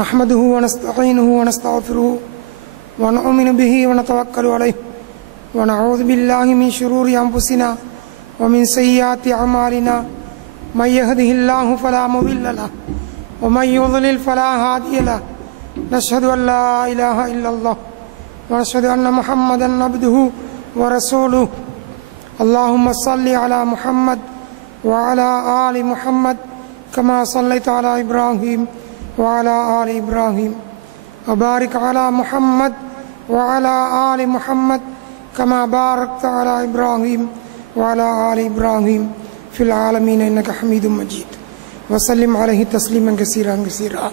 நஹ்மதுஹு வ நஸ்தஈனுஹு வ நஸ்தக்ஃபிருஹு வ நு'மினு பிஹி வ நதவக்கலு அலைஹி வ நஊது பில்லாஹி மின் ஷுரூரி அன்ஃபுஸினா வ மின் ஸய்யிஆத்தி அமாலினா மை யஹ்திஹில்லாஹு ஃபலா முضில்ல லஹு வ மை யுضلل ஃபலா ஹாதிய லஹு நஷ்ஹது அன் லா இலாஹ இல்லல்லாஹ் வ நஷ்ஹது அன்ன முஹம்மதன் அப்துஹு வ ரசூலுஹு اللهم صل على محمد وعلى آل محمد كما صليت على إبراهيم وعلى آل إبراهيم وبارك على محمد وعلى آل محمد كما باركت على إبراهيم وعلى آل إبراهيم في العالمين إنك حميد مجيد وسلم عليه تسليما كثيرا كثيرا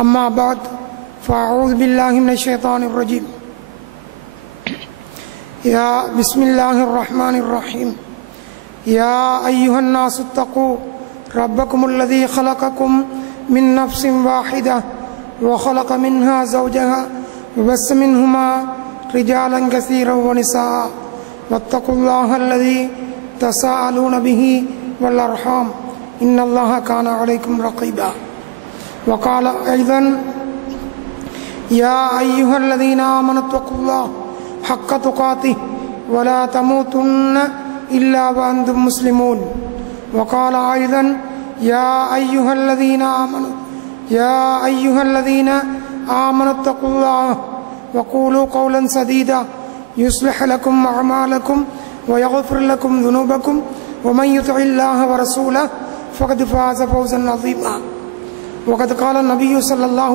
أما بعد فأعوذ بالله من الشيطان الرجيم يا بسم الله الرحمن الرحيم يا أيها الناس اتقوا ربكم الذي خلقكم من نفس واحدة وخلق منها زوجها وبث منهما رجالا كثيرا ونساء واتقوا الله الذي تساءلون به والأرحام إن الله كان عليكم رقيبا وقال أيضا يا أيها الذين آمنوا اتقوا الله حق تقاته ولا تموتن إلا وأنتم مسلمون وقال أيضا يا أيها الذين آمنوا اتقوا الله وقولوا قولا سديدا يصلح لكم أعمالكم ويغفر لكم ذنوبكم ومن يطع الله ورسوله فقد فاز فوزا عظيما وقد قال النبي صلى الله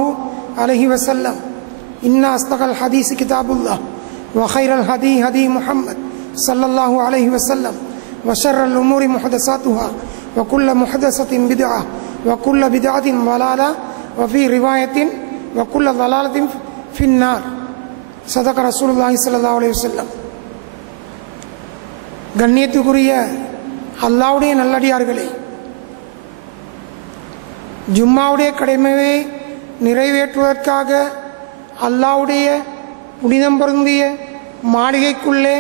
عليه وسلم إن أصدق الحديث كتاب الله وخير الهدي هدي محمد صلى الله عليه وسلم وشر الأمور محدثاتها وكل محدثة بدعة وكل بدعة ضلالة وفي رواية وكل ضلالة في النار صدق رسول الله صلى الله عليه وسلم. கண்ணியத்துக்குரிய அல்லாஹ்வுடைய நல்லடியார்களே, ஜும்மாவுடைய கடமையை நிறைவேற்றுவதற்காக அல்லாஹ்வுடைய புனிதம் பொருந்திய மாளிகைக்குள்ளே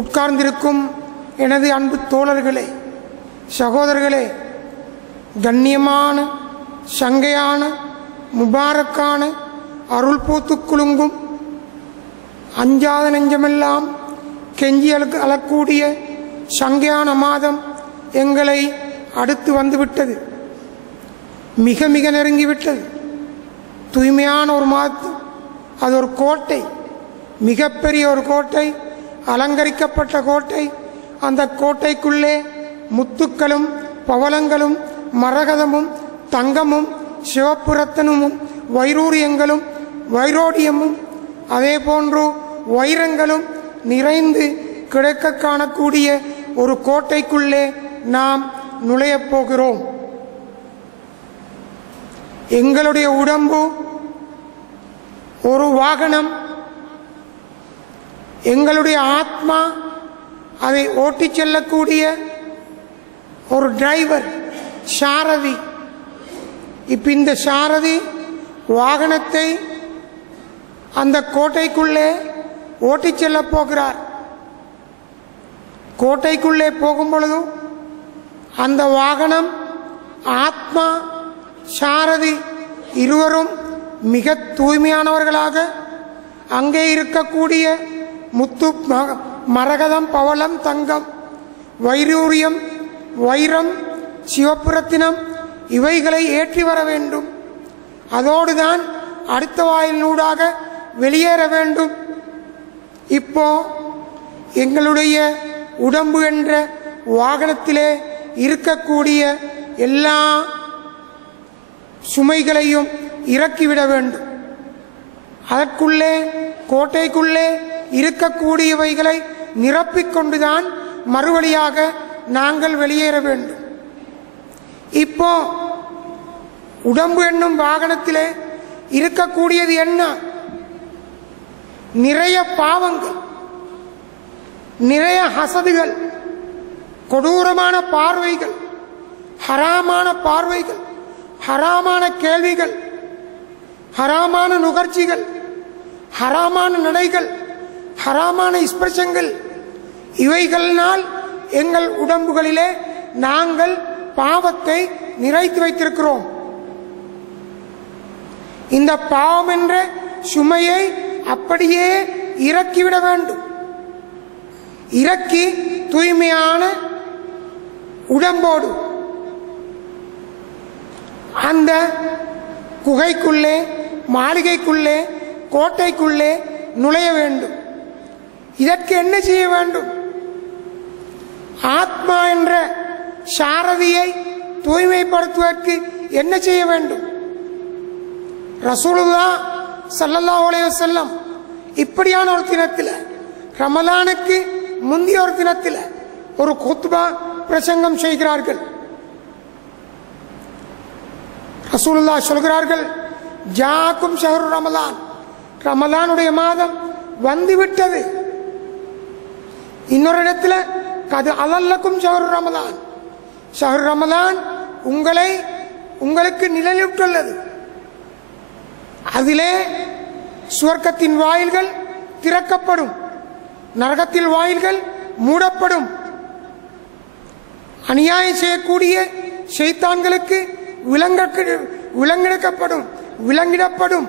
உட்கார்ந்திருக்கும் எனது அன்பு தோழர்களே, சகோதரர்களே, கண்ணியமான சங்கையான முபாரக்கான அருள் பூத்து குலுங்கும் அஞ்சாத நெஞ்சமெல்லாம் கெஞ்சி அழக்கூடிய சங்கையான மாதம் எங்களை அடுத்து வந்துவிட்டது. மிக மிக நெருங்கிவிட்டது. தூய்மையான ஒரு மாதம், அது ஒரு கோட்டை, மிகப்பெரிய ஒரு கோட்டை, அலங்கரிக்கப்பட்ட கோட்டை. அந்த கோட்டைக்குள்ளே முத்துக்களும் பவளங்களும் மரகதமும் தங்கமும் சிவப்பு ரத்தனமும் வைரூரியங்களும் வைரோடியமும் அதே போன்று வைரங்களும் நிறைந்து கிடைக்க காணக்கூடிய ஒரு கோட்டைக்குள்ளே நாம் நுழையப் போகிறோம். எங்களுடைய உடம்பு ஒரு வாகனம், எங்களுடைய ஆத்மா அதை ஓட்டிச் செல்லக்கூடிய ஒரு டிரைவர், சாரதி. இப்ப இந்த சாரதி வாகனத்தை அந்த கோட்டைக்குள்ளே ஓட்டிச் செல்ல போகிறார். கோட்டைக்குள்ளே போகும் பொழுது அந்த வாகனம், ஆத்மா, சாரதி இருவரும் மிக தூய்மையானவர்களாக அங்கே இருக்கக்கூடிய முத்து மரகதம் பவளம் தங்கம் வைரூரியம் வைரம் சிவப்புரத்தினம் இவைகளை ஏற்றி வர வேண்டும். அதோடுதான் அடுத்த வாயிலூடாக வெளியேற வேண்டும். இப்போ எங்களுடைய உடம்பு என்ற வாகனத்திலே இருக்கக்கூடிய எல்லா சுமைகளையும் இறக்கிவிட வேண்டும். அதற்குள்ளே கோட்டைக்குள்ளே இருக்கக்கூடியவைகளை நிரப்பிக்கொண்டுதான் மறுவழியாக நாங்கள் வெளியேற வேண்டும். இப்போ உடம்பு என்னும் வாகனத்திலே இருக்கக்கூடியது என்ன? நிறைய பாவங்கள், நிறைய ஹசதுகள், கொடூரமான பார்வைகள், ஹராமான பார்வைகள், ஹராமான கேள்விகள், ஹராமான நுகர்ச்சிகள், ஹராமான நடைகள், ஹராமான ஸ்பர்சங்கள், இவைகளினால் எங்கள் உடம்புகளிலே நாங்கள் பாவத்தை நிறைத்து வைத்திருக்கிறோம். இந்த பாவம் என்ற சுமையை அப்படியே இறக்கிவிட வேண்டும். இறக்கி தூய்மையான உடம்போடு அந்த குகைக்குள்ளே, மாளிகைக்குள்ளே, கோட்டைக்குள்ளே நுழைய வேண்டும். இதற்கு என்ன செய்ய வேண்டும்? ஆத்மா என்ற சாரதியை தூய்மைப்படுத்துவதற்கு என்ன செய்ய வேண்டும்? ரசூலுல்லாஹ் ஸல்லல்லாஹு அலைஹி வஸல்லம் இப்படியான ஒரு தினத்தில், ரமலானுக்கு முந்தைய ஒரு தினத்தில் ஒரு குத்பா பிரசங்கம் செய்கிறார்கள். ரசூலுல்லாஹ் சொல்கிறார்கள், ஜாக்கும் ஷஹ்ரு ரமலான், ரமலானுடைய மாதம் வந்துவிட்டது. இன்னொரு இடத்துல கது அலல்லக்கும் ஷஹ்ரு ரமலான், ஷஹ்ரு ரமலான் உங்களுக்கு நிழலிட்டுள்ளது. அதிலே சுவர்க்கத்தின் வாயில்கள் திறக்கப்படும், நரகத்தில் வாயில்கள் மூடப்படும். அநியாயம் செய்யக்கூடிய ஷைத்தான்களுக்கு விலங்கிடப்படும்.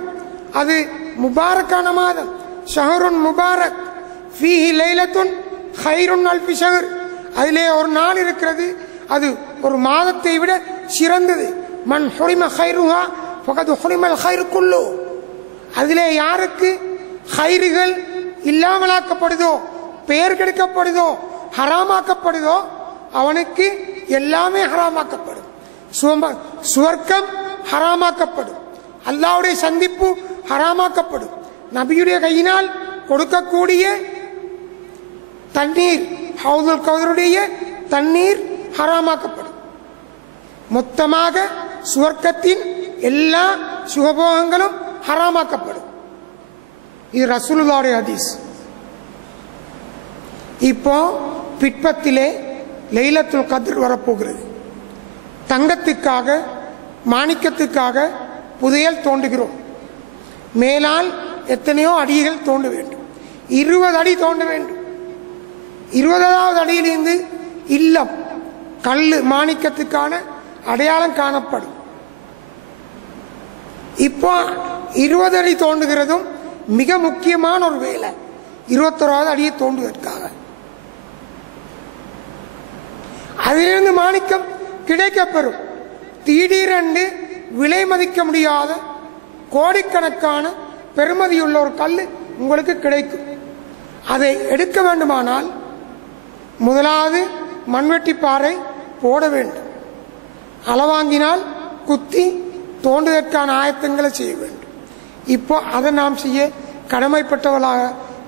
அது முபாரக்கான மாதம். ஷஹருன் முபாரக் ஃபீஹி லைலத்துன் ஹைருன் அல்ஃபி ஷஹர். அதிலே ஒரு நாள் இருக்கிறது, அது ஒரு மாதத்தை விட சிறந்தது. மன் ஹுரிம ஹைருஹா ஃபகத் ஹுரிமல் ஹைரு குல்லு. அதிலே யாருக்கு ஹைறுகள் இல்லாமலாக்கப்படுதோ, பெயர் கெடுக்கப்படுதோ, ஹராமாக்கப்படுதோ, அவனுக்கு எல்லாமே ஹராமாக்கப்படும். சுவர்க்கம் ஹராமாக்கப்படும், அல்லாஹ்வுடைய சந்திப்பு ஹராமாக்கப்படும், நபியுடைய கையினால் கொடுக்கக்கூடிய தண்ணீர், ஹவுதுல் கௌதருடைய தண்ணீர் ஹராமாக்கப்படும். மொத்தமாக சுவர்க்கத்தின் எல்லா சுகபோகங்களும் ஹராமாக்கப்படும். இது ரசூலுல்லாஹ்வுடைய ஹதீஸ். இப்போ பிற்பத்திலே லைலத்துல் கத்ர் வரப்போகிறது. தங்கத்துக்காக, மாணிக்கத்துக்காக புதையல் தோண்டுகிறோம். மேலால் எத்தனையோ அடிகள் தோண்ட வேண்டும். 20 அடி தோண்ட வேண்டும். 20வது அடியிலிருந்து இல்லம், கல்லு, மாணிக்கத்துக்கான அடையாளம் காணப்படும். இப்போ 20 அடி தோண்டுகிறதும் மிக முக்கியமான ஒரு வேலை. 21வது அடியை தோண்டுவதற்காக அதிலிருந்து மாணிக்கம் கிடைக்கப்பெறும். திடீரென்று விலை மதிக்க முடியாத கோடிக்கணக்கான பெருமதியுள்ள ஒரு கல் உங்களுக்கு கிடைக்கும். அதை எடுக்க வேண்டுமானால் முதலாவது மண்வெட்டி பாறை போட வேண்டும். அளவாங்கினால் குத்தி தோண்டுவதற்கான ஆயத்தங்களை செய்ய வேண்டும். இப்போ அதை நாம் செய்ய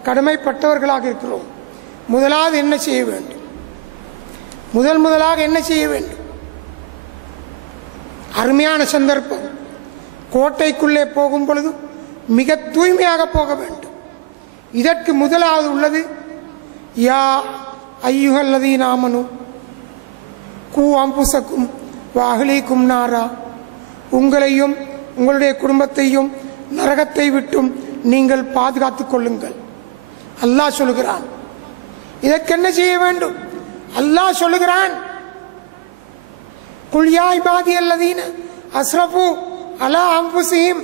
கடமைப்பட்டவர்களாக இருக்கிறோம். முதலாவது என்ன செய்ய வேண்டும்? முதலாக என்ன செய்ய வேண்டும்? அருமையான சந்தர்ப்பம். கோட்டைக்குள்ளே போகும் பொழுது மிக தூய்மையாக போக வேண்டும். இதற்கு முதலாவது உள்ளது, யா ஐயுஹல்லதீன ஆமனு கூ அன்புசக்கும் வாஹ்லீக்கும் நாரா. உங்களையும் உங்களுடைய குடும்பத்தையும் நரகத்தை விட்டும் நீங்கள் பாதுகாத்துக் கொள்ளுங்கள். அல்லாஹ் சொல்லுகிறான். இதற்கு என்ன செய்ய வேண்டும்? அல்லாஹ் சொல்லுகிறான், குல் யா இபாதியல்லதீன அஸ்ரஃபு அலா அன்ஃபுஸிஹிம்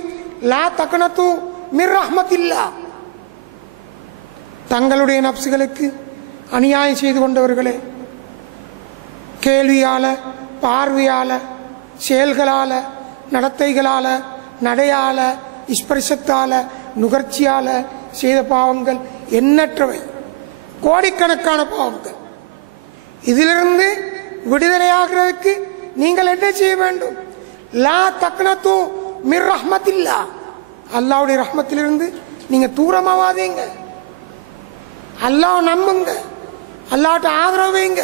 லா தக்னது மிர் ரஹ்மத்தில்லாஹ். தங்களுடைய நப்சுகளுக்கு அநியாயம் செய்து கொண்டவர்களே, கேள்வியால, பார்வையால, செயல்களால, நடத்தைகளால, நடையால, ஸ்பர்சத்தால, நுகர்ச்சியால செய்த பாவங்கள் எண்ணற்றவை, கோடிக்கணக்கான பாவங்கள். இதிலிருந்து விடுதலையாகிறதுக்கு நீங்கள் என்ன செய்ய வேண்டும்? லா தக்னது மிர் ரஹ்மத்தில்லாஹ். அல்லாஹ்வுடைய ரஹ்மத்திலிருந்து நீங்க தூரமாவாதீங்க. அல்லாஹ் நம்புங்க, அல்லாஹ்ட்ட ஆதரவு வைங்க,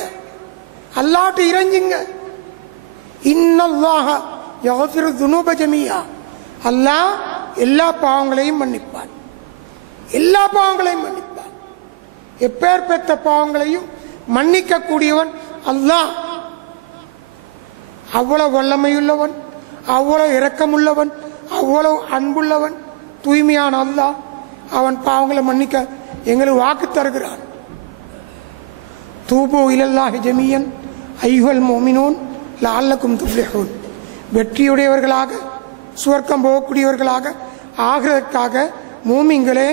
அல்லாஹ்ட்ட இறைஞ்சுங்க. இன்னல்லாஹ யக்ஃபிரு துனூப ஜமீஆ. அல்லாஹ் எல்லா பாவங்களையும் மன்னிப்பான், எல்லா பாவங்களையும் மன்னிப்பான். எப்பேற்பட்ட பாவங்களையும் மன்னிக்க கூடியவன் அல்லாஹ். அவ்வளவு வல்லமையுள்ளவன், அவ்வளவு இரக்கமுள்ளவன், அவ்வளவு அன்புள்ளவன், தூய்மையான அல்லாஹ். அவன் பாவங்களை மன்னிக்க எங்களுக்கு வாக்கு தருகிறான். தூபு இலல்லாஹி ஜமீயன் ஐயுஹல் முஃமினூன் லஅல்லக்கும் துஃப்லிஹூன். வெற்றியுடையவர்களாக, சுவர்க்கம் போகக்கூடியவர்களாக ஆகிறதுக்காக மூமின்களே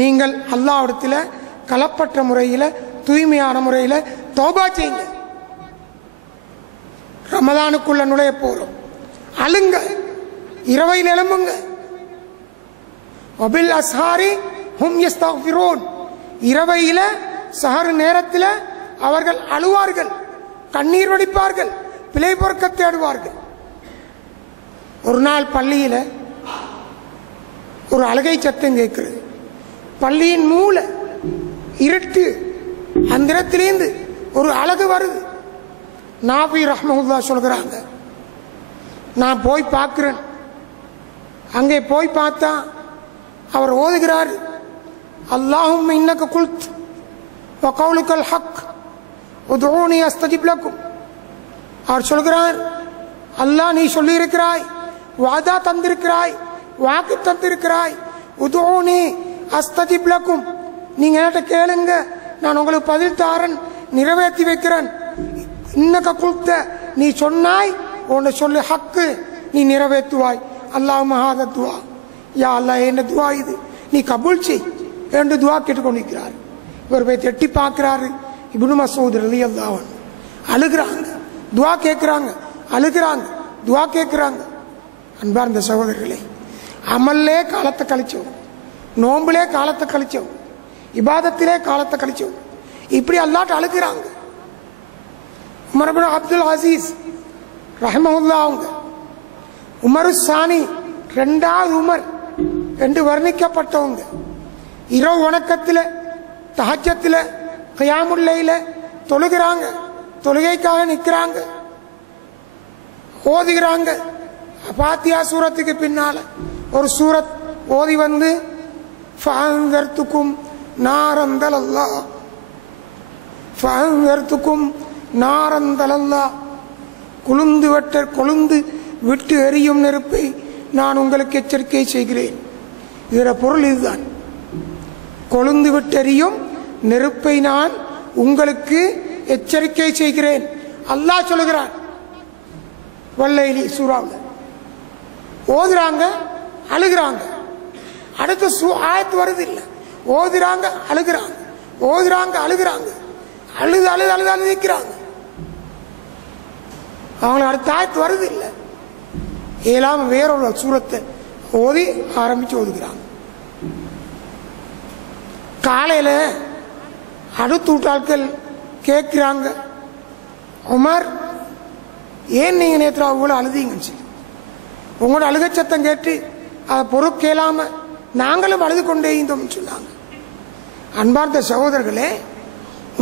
நீங்கள் அல்லாஹ்விடத்தில் கலப்பற்ற முறையில் தூய்மையான முறையில் தௌபா செய்யுங்க. ரமதானுக்குள்ள நுழைய போறோம். அழுங்க, இரவையில் எழும்புங்க. வபில் அஸ்ஹாரி ஹும் யஸ்தக்ஃபிரூன், இரவையில சஹர் நேரத்தில் அவர்கள் அழுவார்கள், கண்ணீர் வடிப்பார்கள், பிழை பொறுக்க தேடுவார்கள். ஒரு நாள் பள்ளியில் ஒரு அழுகை சத்தம் கேட்கிறது. பள்ளியின் மூளை இருட்டு, அந்த இடத்திலேருந்து ஒரு அழகு வருது. நாபி ரஹ்மத்துல்லா சொல்கிறாங்க, நான் போய் பார்க்கிறேன். அங்கே போய் பார்த்தா அவர் ஓதுகிறார், அல்லாஹும்ம இன்னக குல்த் வ கௌலுக்கல் ஹக் உதுஊனி அஸ்தஜிப் லக்கும். அவர் சொல்கிறார், அல்லாஹ் நீ சொல்லி இருக்கிறாய், வாதா தந்திருக்கிறாய், வாக்கு தந்திருக்கிறாய், உதுஊனி அஸ்தஜிப் லக்கும், நீங்க என்கிட்ட கேளுங்க, நான் உங்களுக்கு பதில் தாரன், நிறைவேற்றி வைக்கிறேன். இன்னக குல்த, நீ சொன்னாய், உன்னை சொல்லி ஹக்கு நீ நிறைவேற்றுவாய். அல்லாஹும்ம ஹாதா துஆ, யா அல்லாஹ் என்ன துவா இது, நீ கபூல் செய் என்று துவா கேட்டுக்கொண்டிருக்கிறார். இவர் போய் எட்டி பார்க்கிறாரு. இப்னு மஸ்ஊத் ரலியல்லாஹு அன்ஹு அழுகிறாங்க, துவா கேட்கிறாங்க, அழுகிறாங்க, துவா கேட்கிறாங்க. அன்பார்ந்த சகோதரர்களே, அமல்லே காலத்தை கழிச்சவங்க, நோம்பிலே காலத்தை கழிச்சவங்க, இபாதத்திலே காலத்தை கழிச்சவங்க, இப்படி அல்லாஹ்ட்ட அழுகிறாங்க. உமர் இப்னு அப்துல் அசீஸ் ரஹ்மத்துல்லாஹ் அவங்க உமரு சானி, இரண்டாவது உமர் என்று வர்ணிக்கப்பட்டவங்க, இரவு வணக்கத்தில் தஹஜ்ஜத்தில் கியாமுல் லைல தொழுகிறாங்க, தொழுகைக்காக நிற்கிறாங்க, ஓதுகிறாங்க. ஃபாத்திஹா சூரத்துக்கு பின்னால ஒரு சூரத் ஓதி வந்து ஃபஅன்தர்துக்கும் நாரந்தலல்லாஹ், ஃபஅன்தர்துக்கும் நாரந்தலல்லாஹ், கொழுந்து விட்டு எரியும் நெருப்பை நான் உங்களுக்கு எச்சரிக்கை செய்கிறேன். இதோட பொருள் இதுதான், கொழுந்து விட்டு எரியும் நெருப்பை நான் உங்களுக்கு எச்சரிக்கை செய்கிறேன். அல்லாஹ் சொல்லுகிறான் வல்லைலி சூராவில். ஓதுறாங்க, அழுகிறாங்க. அடுத்த ஆயத்து வருது இல்லை, ஓதுறாங்க, அழுகிறாங்க, ஓதுறாங்க, அழுகிறாங்க, அழுது அழுது அழுது அழுதிக்கிறாங்க. அவங்களுக்கு அடுத்த ஆயத்து வருது இல்லை, ஏழாம வேறொரு சூரத்தை ஓதி ஆரம்பிச்சு ஓதுகிறாங்க. காலையில அடுத்து விட்டாட்கள் கேட்கிறாங்க, உமர் ஏன் நீங்க நேற்று அவ்வளவு அழுதீங்கன்னு சொல்லி. உங்களோட அழுகை சத்தம் கேட்டு அதை பொறுக்கேலாம நாங்களும் அழுது கொண்டே இருந்தோம் சொன்னாங்க. அன்பார்ந்த சகோதரர்களே,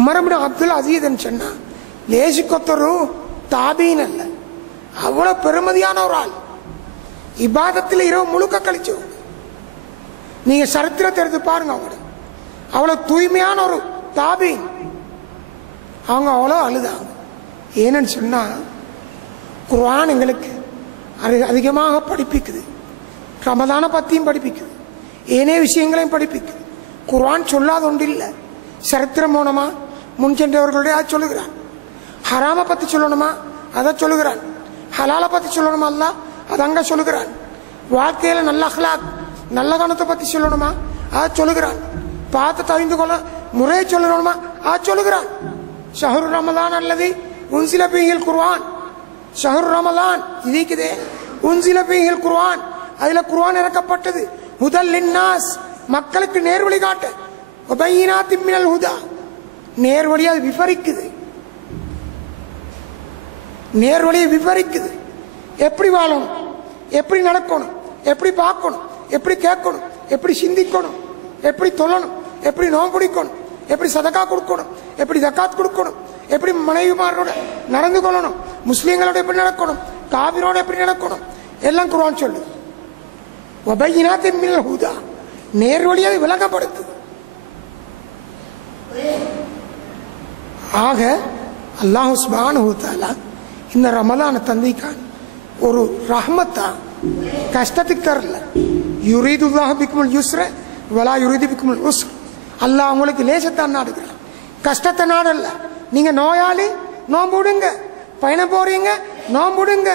உமர் இப்னு அப்துல் அசீஸ் சொன்னா லேசிக்கொத்தரு தாபீன் அல்ல, அவ்வளவு பெருமதியான ஒரு ஆள், இபாதத்தில் இரவு முழுக்க கழிச்சவங்க. நீங்க சரித்திரத்தை எடுத்து பாருங்க, அவங்க அவ்வளவு தூய்மையான ஒரு தாபீன். அவங்க அவ்வளோ அழுதாங்க. ஏன்னு சொன்னா குர்ஆன் எங்களுக்கு அதிகமாக படிப்பிக்குது, ரமதானை பத்தியும் படிப்பிக்குது, ஏனைய விஷயங்களையும் படிப்பிக்குது. குர்ஆன் சொல்லாத ஒன்று இல்லை. சரித்திரம் மூலமா முன் சென்றவர்களுடைய அதை சொல்லுகிறான். ஹராமை பத்தி சொல்லணுமா அதை சொல்லுகிறான், ஹலாலை பத்தி சொல்லணுமா அல்ல அதை அங்க சொல்லுகிறான். வாழ்க்கையில நல்ல அஹ்லாக் நல்ல கணத்தை பத்தி சொல்லணுமா அதை சொல்லுகிறான். பார்த்து தவிந்து கொள்ள முறையை சொல்லணுமா அதை சொல்லுகிறான். ஷஹ்ரு ரமலான் அல்லது உன்சில பீஹில் குர்ஆன், ஷஹ்ரு ரமலான் இதுக்குதே உன்சில பீஹில் குர்ஆன், அதுல குர்ஆன் இறக்கப்பட்டது. ஹுதல் லின்னாஸ், மக்களுக்கு நேர்வழி காட்ட, வபையினாத்தின் மினல் ஹுதா, நேர்வழியை விவரிக்குது, நேர்வழியை விவரிக்குது. எப்படி வாழணும், எப்படி நடக்கணும், எப்படி பார்க்கணும், எப்படி கேட்கணும், எப்படி சிந்திக்கணும், எப்படி தொழணும், எப்படி நோன்பு பிடிக்கணும், எப்படி சதகா கொடுக்கணும், எப்படி ஜக்காத் கொடுக்கணும், எப்படி மனைவிமாரோட நடந்து கொள்ளணும், முஸ்லீம்களோட எப்படி நடக்கணும், காபிரோட எப்படி நடக்கணும், எல்லாம் குர்ஆன் சொல்லு. வபையினாத்தின் மினல் ஹுதா, நேர்வழியை விளங்கப்படுத்து. ஆக அல்லாஹ் சுப்ஹானஹு வ தஆலா இந்த ரமலான தந்திக்கான் ஒரு ரஹ்மத்தா, கஷ்டத்துக்கு தரல. யுரீதுல்லாஹு பிக்குமுல் யுஸ்ர வலா யுரீது பிக்குமுல் உஸ்ர, அல்லாஹ் உங்களுக்கு லேசத்தான் நாடுகிறான், கஷ்டத்தை நாடல்ல. நீங்க நோயாளி நோம்புடுங்க, பயணம் போறீங்க நோம்புடுங்க,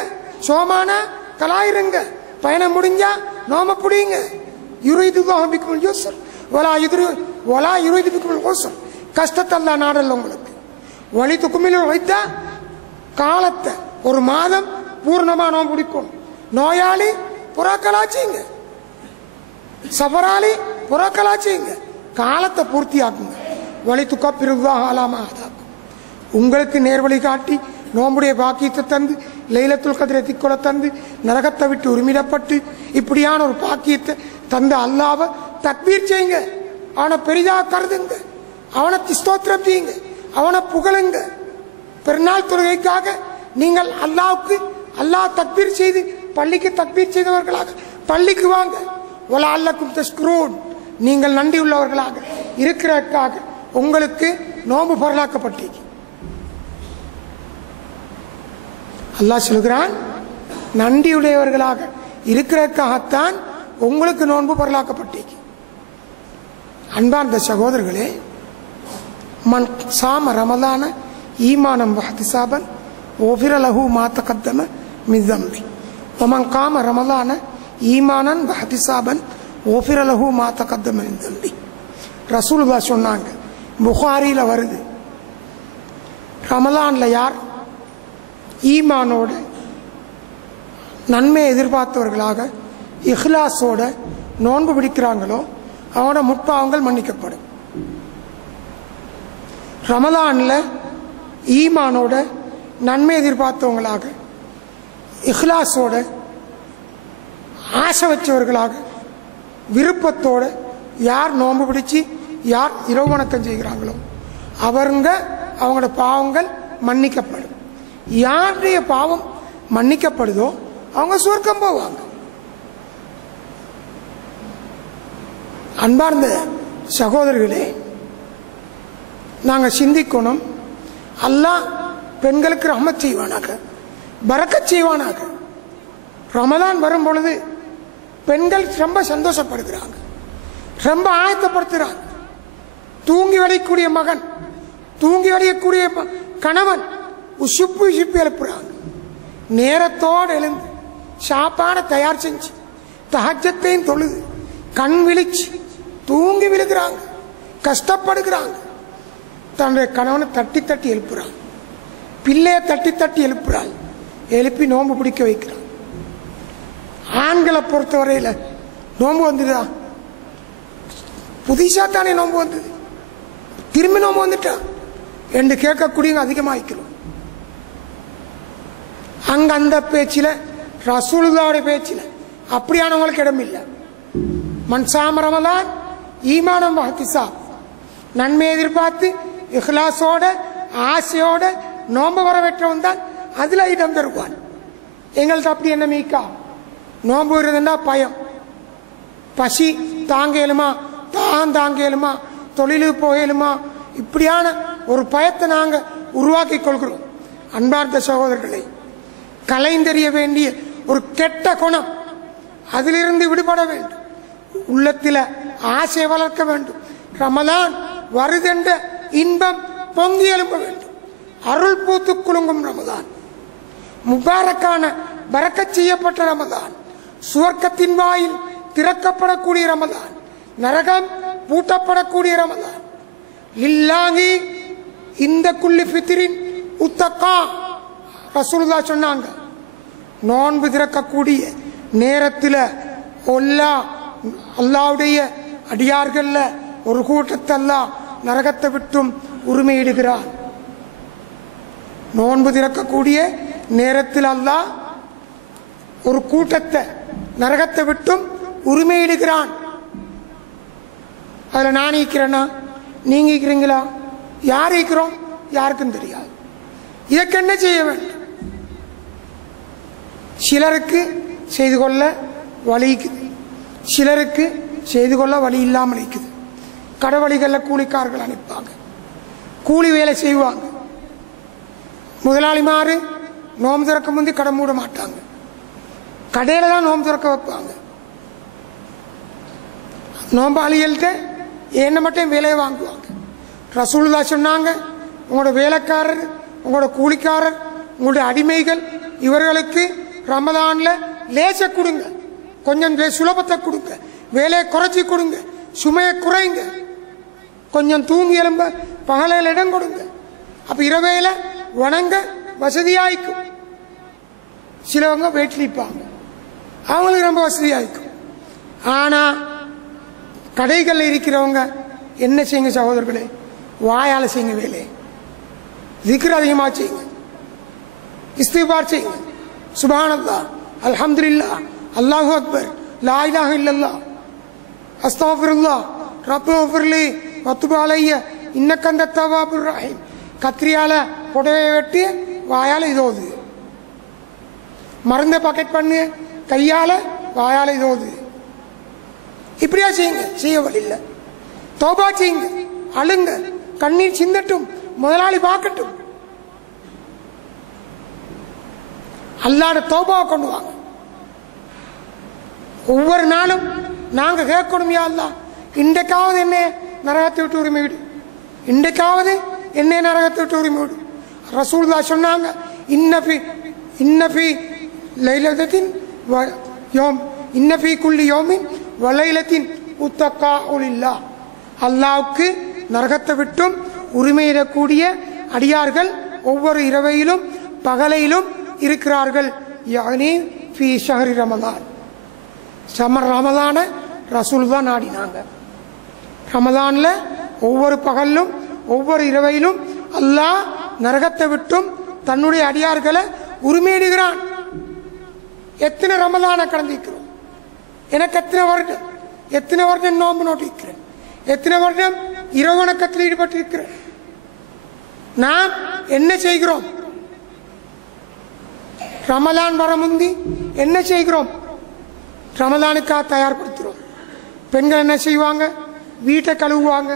சோமான கலாயிருங்க, பயணம் முடிஞ்சா நோம புடிங்க. யுரீதுல்லாஹு பிக்குமுல் யுஸ்ர் வலா யுரீது பிக்குமுல் உஸ்ர். கஷ்டத்தை அல்லாஹ் நாடல்ல உங்களுக்கு. வலி துக்குமில் வைத்தா காலத்தை ஒரு மாதம் பூர்ணமா நோம்பு பிடிக்கும். நோயாளி புறாக்கலாச்சிங்க, சபராளி புறாக்கலாச்சிங்க, காலத்தை பூர்த்தியாக்குங்க. வலி துக்கா பிறகுதான் ஆலாமா உங்களுக்கு நேர்வழி காட்டி நோம்புடைய பாக்கியத்தை தந்து லைலத்துல் கத்ரை திக்கொல தந்து நரகத்தை விட்டு உரிமிடப்பட்டு இப்படியான ஒரு பாக்கியத்தை தந்த அல்லாஹ்வை தக்பீர் செய்யுங்க. அவனை பெரிதா கருதுங்க, அவனை ஸ்தோத்திரம் செய்யுங்க, அவனை புகழுங்க. பெருநாள் தொழுகைக்காக நீங்கள் அல்லாஹ்வுக்கு அல்லாஹ் தக்பீர் செய்து பள்ளிக்கு தக்பீர் செய்தவர்களாக பள்ளிக்கு வாங்க. வலஅல்லக்கும் தஷ்குரூன், நீங்கள் நன்றி உள்ளவர்களாக இருக்கிறதுக்காக உங்களுக்கு நோன்பு பரலாக்கப்பட்டீங்க. அல்லாஹ் சொல்கிறான், நன்றியுடையவர்களாக இருக்கிறதுக்காகத்தான் உங்களுக்கு நோன்பு பரலாக்கப்பட்டீங்க. அன்பார்ந்த சகோதரர்களே, மன் சாம ரமலான ஈமானம் வஹ்திசாபன் ஓஃபிர லஹு மா தகத்தம மின் தம்பி வமன் காம ரமலான ஈமானன் வஹ்திசாபன் ஓஃபிர லஹு மா தகத்தம மின் தம்பி. ரசூலுல்லாஹ் சொன்னாங்க, புகாரில வருது, ரமலான்ல யார் ஈமானோட நன்மை எதிர்பார்த்தவர்களாக இஹ்லாஸோட நோன்பு பிடிக்கிறாங்களோ அவனோட முற்பாவங்கள் மன்னிக்கப்படும். ரமலான்ல ஈமானோட நன்மை எதிர்பார்த்தவங்களாக இஹ்லாஸோட ஆசை வச்சவர்களாக விருப்பத்தோட யார் நோன்பு பிடிச்சு யார் இரவு வணக்கம் செய்கிறாங்களோ அவங்களோட பாவங்கள் மன்னிக்கப்படும். யாருடைய பாவம் மன்னிக்கப்படுதோ அவங்க சொர்க்கம் போவாங்க. அன்பார்ந்த சகோதரர்களே, நாங்கள் சிந்திக்கணும், அல்லாஹ் பெண்களுக்கு ரஹ்மத் செய்வானாக, பரக்கத் செய்வானாக. ரமலான் வரும் பொழுது பெண்கள் ரொம்ப சந்தோஷப்படுகிறாங்க, ரொம்ப ஆயத்தப்படுத்துகிறாங்க. தூங்கி வரையக்கூடிய மகன், தூங்கி வரையக்கூடிய கணவன் உசுப்பு எழுப்புறாங்க. நேரத்தோடு எழுந்து சாப்பாடை தயார் செஞ்சு தஹஜ்ஜத்தையும் தொழுது கண் விழிச்சு தூங்கி விழுகிறாங்க, கஷ்டப்படுகிறாங்க. தன்னுடைய கணவனை தட்டி தட்டி எழுப்புறாங்க, பிள்ளைய தட்டி தட்டி எழுப்புறாள், எழுப்பி நோன்பு பிடிக்க வைக்கிறான். ஆண்களை பொறுத்தவரையில் நோன்பு வந்துடுதா, புதுசா தானே நோன்பு வந்தது, திரும்பி நோன்பு வந்துட்டா என்று கேட்கக்கூடியவங்க அதிகமாகிக்கிறோம். அங்க அந்த பேச்சில் ரசூலுல்லாஹ்வுடைய பேச்சில் அப்படியானவங்களுக்கு இடம் இல்லை. மன்சாம ரமலான் ஈமானம் வஹ்திசாப், நன்மை எதிர்பார்த்து இஹ்லாஸோட ஆசையோட நோன்பு வரவேற்றவன் தான் அதுல இடம் தருவான். எங்கள்கிட்ட அப்படி என்ன மீக்கா, நோன்பு வருதுன்னா பயம், பசி தாங்க இயலுமா, தாகம் தாங்க இயலுமா, தொழிலுக்கு போகலுமா, இப்படியான ஒரு பயத்தை நாங்க உருவாக்கி கொள்கிறோம். அன்பார்ந்த சகோதரர்களை, கலைந்தெறிய வேண்டிய ஒரு கெட்ட குணம், அதிலிருந்து விடுபட வேண்டும். உள்ளத்தில் ஆசை வளர்க்க வேண்டும். ரமலான் வருதென்ற இன்பம் பொங்கி எழும்ப வேண்டும். அருள் பூத்து குலுங்கும் ரமலான், முபாரக்கான பரக்கத் செய்யப்பட்ட ரமலான், சுவர்க்கத்தின் வாயில் திறக்கப்படக்கூடிய ரமலான், நரகம் பூட்டப்படக்கூடிய ரமலான். லில்லாஹி இந்த குல்லி ஃபித்ரின் உத்தகா, ரசூலுல்லாஹ் சொன்னாங்க, நோன்பு திறக்கக்கூடிய நேரத்தில் அல்லாஹ்வுடைய அடியார்கள்ல ஒரு கூட்டத்தை அல்லாஹ் நரகத்தை விட்டும் உரிமையிடுகிறான். நோன்பு திறக்கக்கூடிய நேரத்தில் அல்லாஹ் ஒரு கூட்டத்தை நரகத்தை விட்டும் உரிமையிடுகிறான். அதுல நான் ஈக்கிறேன்னா நீங்க ஈக்கிறீங்களா, யார் ஈக்கிறோம் யாருக்கும் தெரியாது. இதற்கு என்ன செய்ய வேண்டும்? சிலருக்கு செய்து கொள்ள வழி இருக்குது, சிலருக்கு செய்து கொள்ள வழி இல்லாமல் இருக்குது. கடவழிகளில் கூலிக்காரர்கள் அனுப்பாங்க, கூலி வேலை செய்வாங்க. முதலாளிமாரு நோம்பு திறக்க முந்தி கடை மூட மாட்டாங்க, கடையில தான் நோம்பு திறக்க வைப்பாங்க. நோம்பாளிகள்கிட்ட என்ன மட்டும் வேலையை வாங்குவாங்க. ரசூலுல்லாஹ் சொன்னாங்க, உங்களோட வேலைக்காரர், உங்களோட கூலிக்காரர், உங்களுடைய அடிமைகள், இவர்களுக்கு ரமலான்ல லேச கொடுங்க, கொஞ்சம் சுலபத்தை கொடுங்க, வேலையை குறைச்சி கொடுங்க, சுமையை குறைங்க, கொஞ்சம் தூங்கி எழும்ப பகலையில் இடம் கொடுங்க. அப்ப இரவையில வணங்க வசதியாயிக்கும். சிலவங்க வீட்டிலிப்பாங்க, அவங்களுக்கு ரொம்ப வசதியாயிக்கும். ஆனா கடைகளில் இருக்கிறவங்க என்ன செய்யுங்க சகோதரர்களே? வாயால செய்யுங்க வேலையை. திக்ர் அதிகமாக செய்யுங்க, இஸ்திக்பார் செய்யுங்க. சுப்ஹானல்லாஹ், அல்ஹம்துலில்லாஹ், அல்லாஹு அக்பர், லா இலாஹ இல்லல்லாஹ், அஸ்தக்ஃபிருல்லாஹ், ரப்பிஃபிர்லி வத்துப் அலைய இன்னக அன்தத் தவ்வாபுர் ரஹீம். கத்திரியால புடவை வெட்டி வாயால இதோது, மருந்தை பாக்கெட் பண்ணு கையால வாயால இதோது. இப்படியா செய்யுங்க, செய்ய வழி இல்லை. தௌபா செய்யுங்க, அழுங்க, கண்ணீர் சிந்தட்டும், முதலாளி பார்க்கட்டும். அல்லாஹ்வுடைய தௌபாவை கொண்டு வாங்க. ஒவ்வொரு நாளும் நாங்க கேட்கணும், யா அல்லாஹ் இன்றைக்காவது என்ன நரகத்தை விட்டு உரிமை விடு, இன்றைக்காவது என்ன நரகத்தை விட்டு உரிமை விடு. ரசூலுல்லாஹ் சொன்னாங்க, இன்னஃபி லைலத்தின் யோம் இன்னஃபி குல்லி யோமின் வலைலத்தின் உத்தகாஉலில்லாஹ். அல்லாஹ்வுக்கு நரகத்தை விட்டும் உரிமையிடக்கூடிய அடியார்கள் ஒவ்வொரு இரவையிலும் பகலையிலும் இருக்கிறார்கள். யானி ஃபி ஷஹ்ரி ரமதான். ரமதான ரசூல் தான் நாடினாங்க. ரமதான்ல ஒவ்வொரு பகலும் ஒவ்வொரு இரவையிலும் அல்லாஹ் நரகத்தை விட்டும் தன்னுடைய அடியார்களை உரிமையிடுகிறான். எத்தனை ரமதான கடந்திருக்கிறோம்? எனக்கு எத்தனை வருடம் நோன்பு நோட்டிருக்கிறேன், எத்தனை வருடம் இரவணக்கத்தில் ஈடுபட்டிருக்கிறேன். நாம் என்ன செய்கிறோம்? ரமலான் வர முந்தி என்ன செய்கிறோம்? ரமலானுக்காக தயார்படுத்துகிறோம். பெண்கள் என்ன செய்வாங்க? வீட்டை கழுவுவாங்க,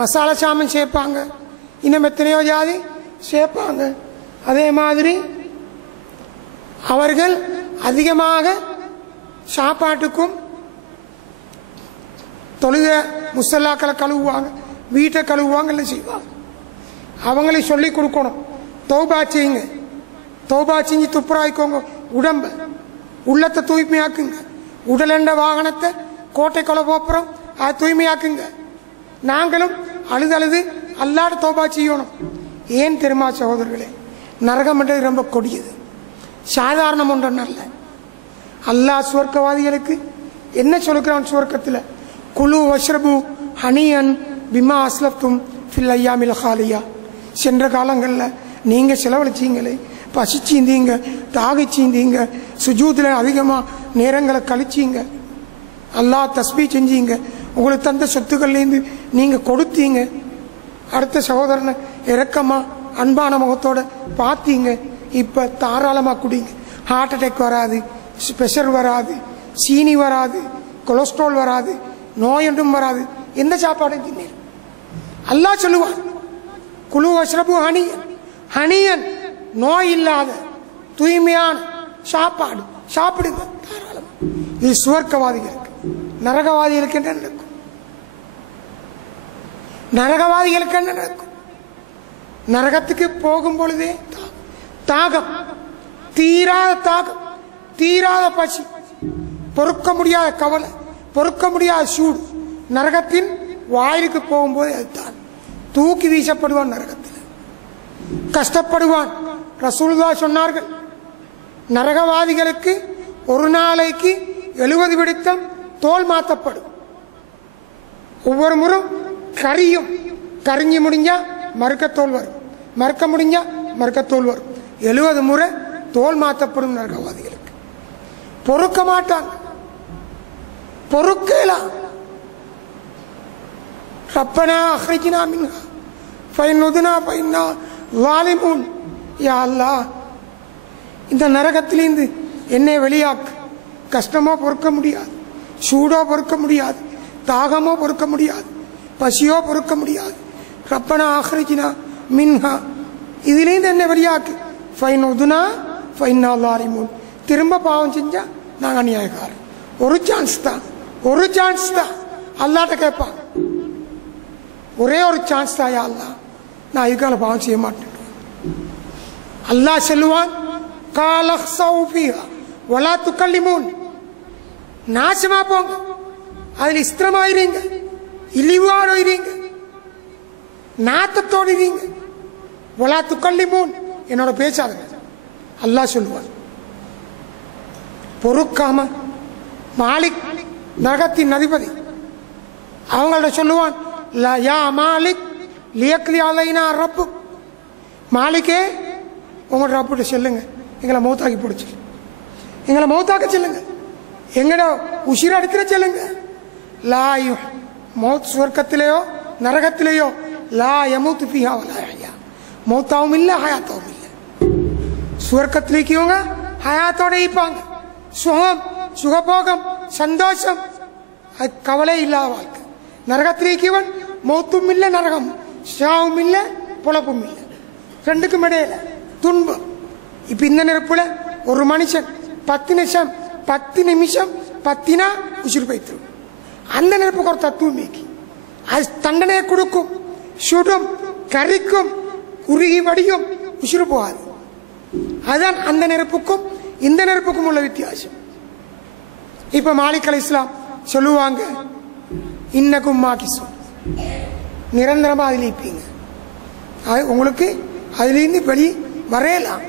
மசாலா சாமான் சேர்ப்பாங்க, இன்னும் எத்தனையோ ஜாதி சேர்ப்பாங்க. அதே மாதிரி அவர்கள் அதிகமாக சாப்பாட்டுக்கும் தொழுக முசல்லாக்களை கழுவுவாங்க, வீட்டை கழுவுவாங்க, எல்லாம் செய்வாங்க. அவங்களை சொல்லி கொடுக்கணும், தௌபா செய்யுங்க, தௌபா செஞ்சு துப்புராய்க்கோங்க, உடம்ப உள்ளத்தை தூய்மையாக்குங்க, உடல் என்ற வாகனத்தை கோட்டை கொலை போப்புறோம் அதை தூய்மையாக்குங்க. நாங்களும் அழுது அல்லாஹ்வுடைய தௌபா செய்யணும். ஏன் தெரியுமா சகோதரர்களே? நரகம் என்றது ரொம்ப கொடியது, சாதாரணம் ஒன்று அல்ல. அல்லாஹ் சுவர்க்கவாதிகளுக்கு என்ன சொல்லுகிறான்? சுவர்க்கத்தில் குலு வஷ்ரபு ஹனியன் பிமா அஸ்லப்தும் ஃபில் ஐயாமில் ஹாலியா. சென்ற காலங்களில் நீங்கள் செலவழிச்சிங்களே, பசிச்சீந்தீங்க, தாகிச்சீந்தீங்க, சுஜூதில் அதிகமாக நேரங்களை கழிச்சிங்க, அல்லாஹ் தஸ்பீ செஞ்சீங்க, உங்களுக்கு தந்த சொத்துக்கள்லேருந்து நீங்கள் கொடுத்தீங்க, அடுத்த சகோதரனை இறக்கமா அன்பான முகத்தோட பார்த்தீங்க. இப்போ தாராளமாக குடிங்க, ஹார்ட் அட்டாக் வராது, ப்ரெஷர் வராது, சீனி வராது, கொலஸ்ட்ரால் வராது, நோய் ஒன்றும் வராது. எந்த சாப்பாடும் தின்னீர்? அல்லாஹ் சொல்லுவான், குலு வஷ்ரபு ஹனியன், ஹனியன் நோய் இல்லாத தூய்மையான சாப்பாடு சாப்பிடுங்க தாராளமா. இது சுவர்க்கவாதிகளுக்கு. நரகவாதிகளுக்கு என்ன நடக்கும்? நரகவாதிகளுக்கு என்ன நடக்கும்? நரகத்துக்கு போகும் பொழுதே தாகம், தீராத தாகம், தீராத பசி, பொறுக்க முடியாத கவலை, பொறுக்க முடியாத சூடு. நரகத்தின் வாயிலுக்கு போகும்போது அதுதான் தூக்கி வீசப்படுவான், நரகத்தில் கஷ்டப்படுவான். ரசூலுல்லாஹ் சொன்னார்கள், நரகவாதிகளுக்கு ஒரு நாளைக்கு 70 விடுத்தம் தோல் மாற்றப்படும். ஒவ்வொரு முறும் கரியும், கரிஞ்சு முடிஞ்சா மறுக்கத்தோல் வரும், மறுக்க முடிஞ்சா மறுக்கத்தோல் வரும். 70 முறை தோல் மாற்றப்படும் நரகவாதிகளுக்கு. பொறுக்க மாட்டாங்க, பொறுக்கலாம். ரப்பனா அஹ்ரிஜ்னா மின்ஹா ஃபைன் உதுனா ஃபைன்னா ஸாலிமூன். யா அல்லாஹ், இந்த நரகத்திலிருந்து என்னை வெளியாக்கு. கஷ்டமோ பொறுக்க முடியாது, சூடோ பொறுக்க முடியாது, தாகமோ பொறுக்க முடியாது, பசியோ பொறுக்க முடியாது. ரப்பனா அஹ்ரிஜ்னா மின்ஹா, இதிலேருந்து என்னை வெளியாக்கு. ஃபைன் உதுனா ஃபைன்னா ஸாலிமூன். திரும்ப பாவம் செஞ்சா நாங்கள் அநியாயக்காரர். ஒரு சான்ஸ் தான், ஒரு சான்ஸ் தான். அல்லாஹ்ட்ட கேட்பாங்க, ஒரே ஒரு சான்ஸ் தான், யா அல்லாஹ் நான் இதுக்கான பாவம் செய்ய மாட்டேன். அல்லாஹ் சொல்லுவான், காலஹ்ஸௌ ஃபீஹா வலா துகல்லிமூன். நாசமா போங்க, அதில் இஸ்திரமாயிருங்க, இழிவாரோயிருங்க, நாத்தத்தோடு இருங்க. வலா துக்கல்லிமூன், என்னோட பேசாதுங்க. அல்லாஹ் சொல்லுவார். பொறுக்காம மாலிக் நரகத்தின் அதிபதி அவங்கள்ட்ட சொல்லுவான், யா மாலிக் லியக்லி அலைனா ரப்பு, மாலிக்கே உங்களோட ரப்பிட்ட சொல்லுங்க, எங்களை மௌத்தாக்கி பிடிச்சி, எங்களை மௌத்தாக்க சொல்லுங்க, எங்களோட உசிர அடிக்கிற சொல்லுங்க. லாயு மௌத் சுவர்க்கத்திலேயோ நரகத்திலேயோ லா யமூத்து ஃபீஹா வலா யஹ்யா, மௌத்தாவும் இல்லை ஹயாத்தாவும் இல்லை. சுவர்க்கத்திலேக்கியவங்க ஹயாத்தோட இருப்பாங்க, சுகம் சுகபோகம் சந்தோஷம், அது கவலை இல்லாத வாழ்க்கை. நரகத்திலேக்கியவன் மௌத்தும் இல்லை, நரகம் ஷாவும் இல்லை, பொழப்பும் இல்லை, ரெண்டுக்கும் இடையில துன்பம். இப்ப இந்த நெருப்புல ஒரு மனுஷன் 10 நிமிஷம் பத்தினா உசுறு போய்த்து, அந்த நெருப்புக்கு ஒரு தத்துவம் மீக்கி அது தண்டனையை கொடுக்கும், சுடும், கரிக்கும், குறுகி வடியும், உசுறு போகாது. அதுதான் அந்த நெருப்புக்கும் இந்த நெருப்புக்கும் உள்ள வித்தியாசம். இப்ப மாலிக் அலைஹிஸ்ஸலாம் சொல்லுவாங்க, இன்னக்கும் மாகிசு, நிரந்தரமா அதில் இருப்பீங்க, உங்களுக்கு அதிலிருந்து வெளி வரையலாம்.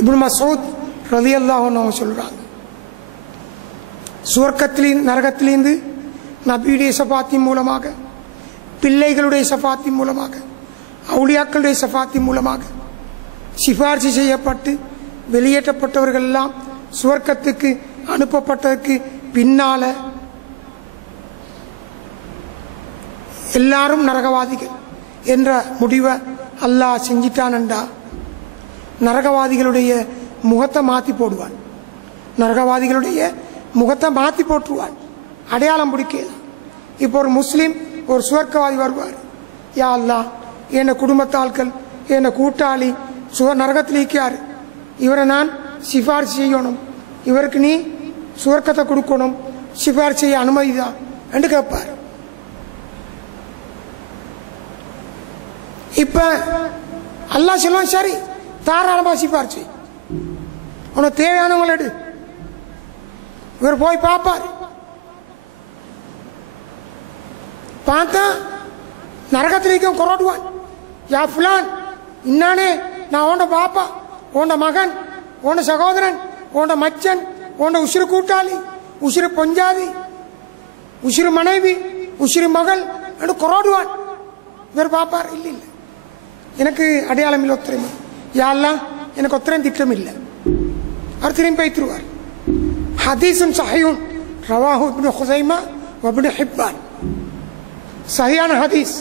இப்னு மஸ்ஊத் ரலியல்லாஹு அன்ஹு சொல்றாங்க, சுவர்க்கத்திலிருந்து நரகத்திலிருந்து நபியுடைய ஷஃபாத்தின் மூலமாக, பிள்ளைகளுடைய ஷஃபாத்தின் மூலமாக, அவுலியாக்களுடைய ஷஃபாத்தின் மூலமாக சிபாரிசு செய்யப்பட்டு வெளியேற்றப்பட்டவர்கள் எல்லாம் சுவர்க்கத்துக்கு அனுப்பப்பட்டதற்கு பின்னால எல்லாரும் நரகவாதிகள் என்ற முடிவை அல்லாஹ் செஞ்சிட்டான்டா, நரகவாதிகளுடைய முகத்தை மாற்றி போடுவான், நரகவாதிகளுடைய முகத்தை மாற்றி போட்டுருவான், அடையாளம் பிடிக்கலாம். இப்போ ஒரு முஸ்லீம் ஒரு சுவர்க்கவாதி வருவார், யா அல்லாஹ் என்ன குடும்பத்தாட்கள் என்ன கூட்டாளி நரகத்தில் இருக்காரு, இவரை நான் சிபாரிசு செய்யணும், இவருக்கு நீ சுவர்க்கத்தை கொடுக்கணும், சிபாரிசு செய்ய அனுமதிதான் என்று கேட்பார். இப்ப அல்லாஹ் சொல்லுவான், சரி தாராளமா சிபாரிசு, உனக்கு தேவையானவங்களை எடு. இவர் போய் பார்ப்பார், பார்த்தா நரகத்திலேயும் கொரோடுவான், யா புலான் இன்னானே, நான் உண்ட பாப்பா, உண்ட மகன், உண்ட சகோதரன், உண்ட மச்சன், உண்ட உசிறு கூட்டாளி, உசிறு பொஞ்சாதி, உசிறு மனைவி, உசிறு மகள் என்று கொரோடுவான். இவர் பாப்பார், இல்லை இல்லை எனக்கு அடையாளம் இல்லை, ஒத்திரமே, யாரெல்லாம் எனக்கு ஒத்திரம் திட்டம் இல்லை, அவர் திரும்பி வைத்துருவார். ஹதீஸுன் சஹீஹுன் ரவாஹு இப்னு ஹுஸைமா வ இப்னு ஹிப்பான், சஹீஹான ஹதீஸ்,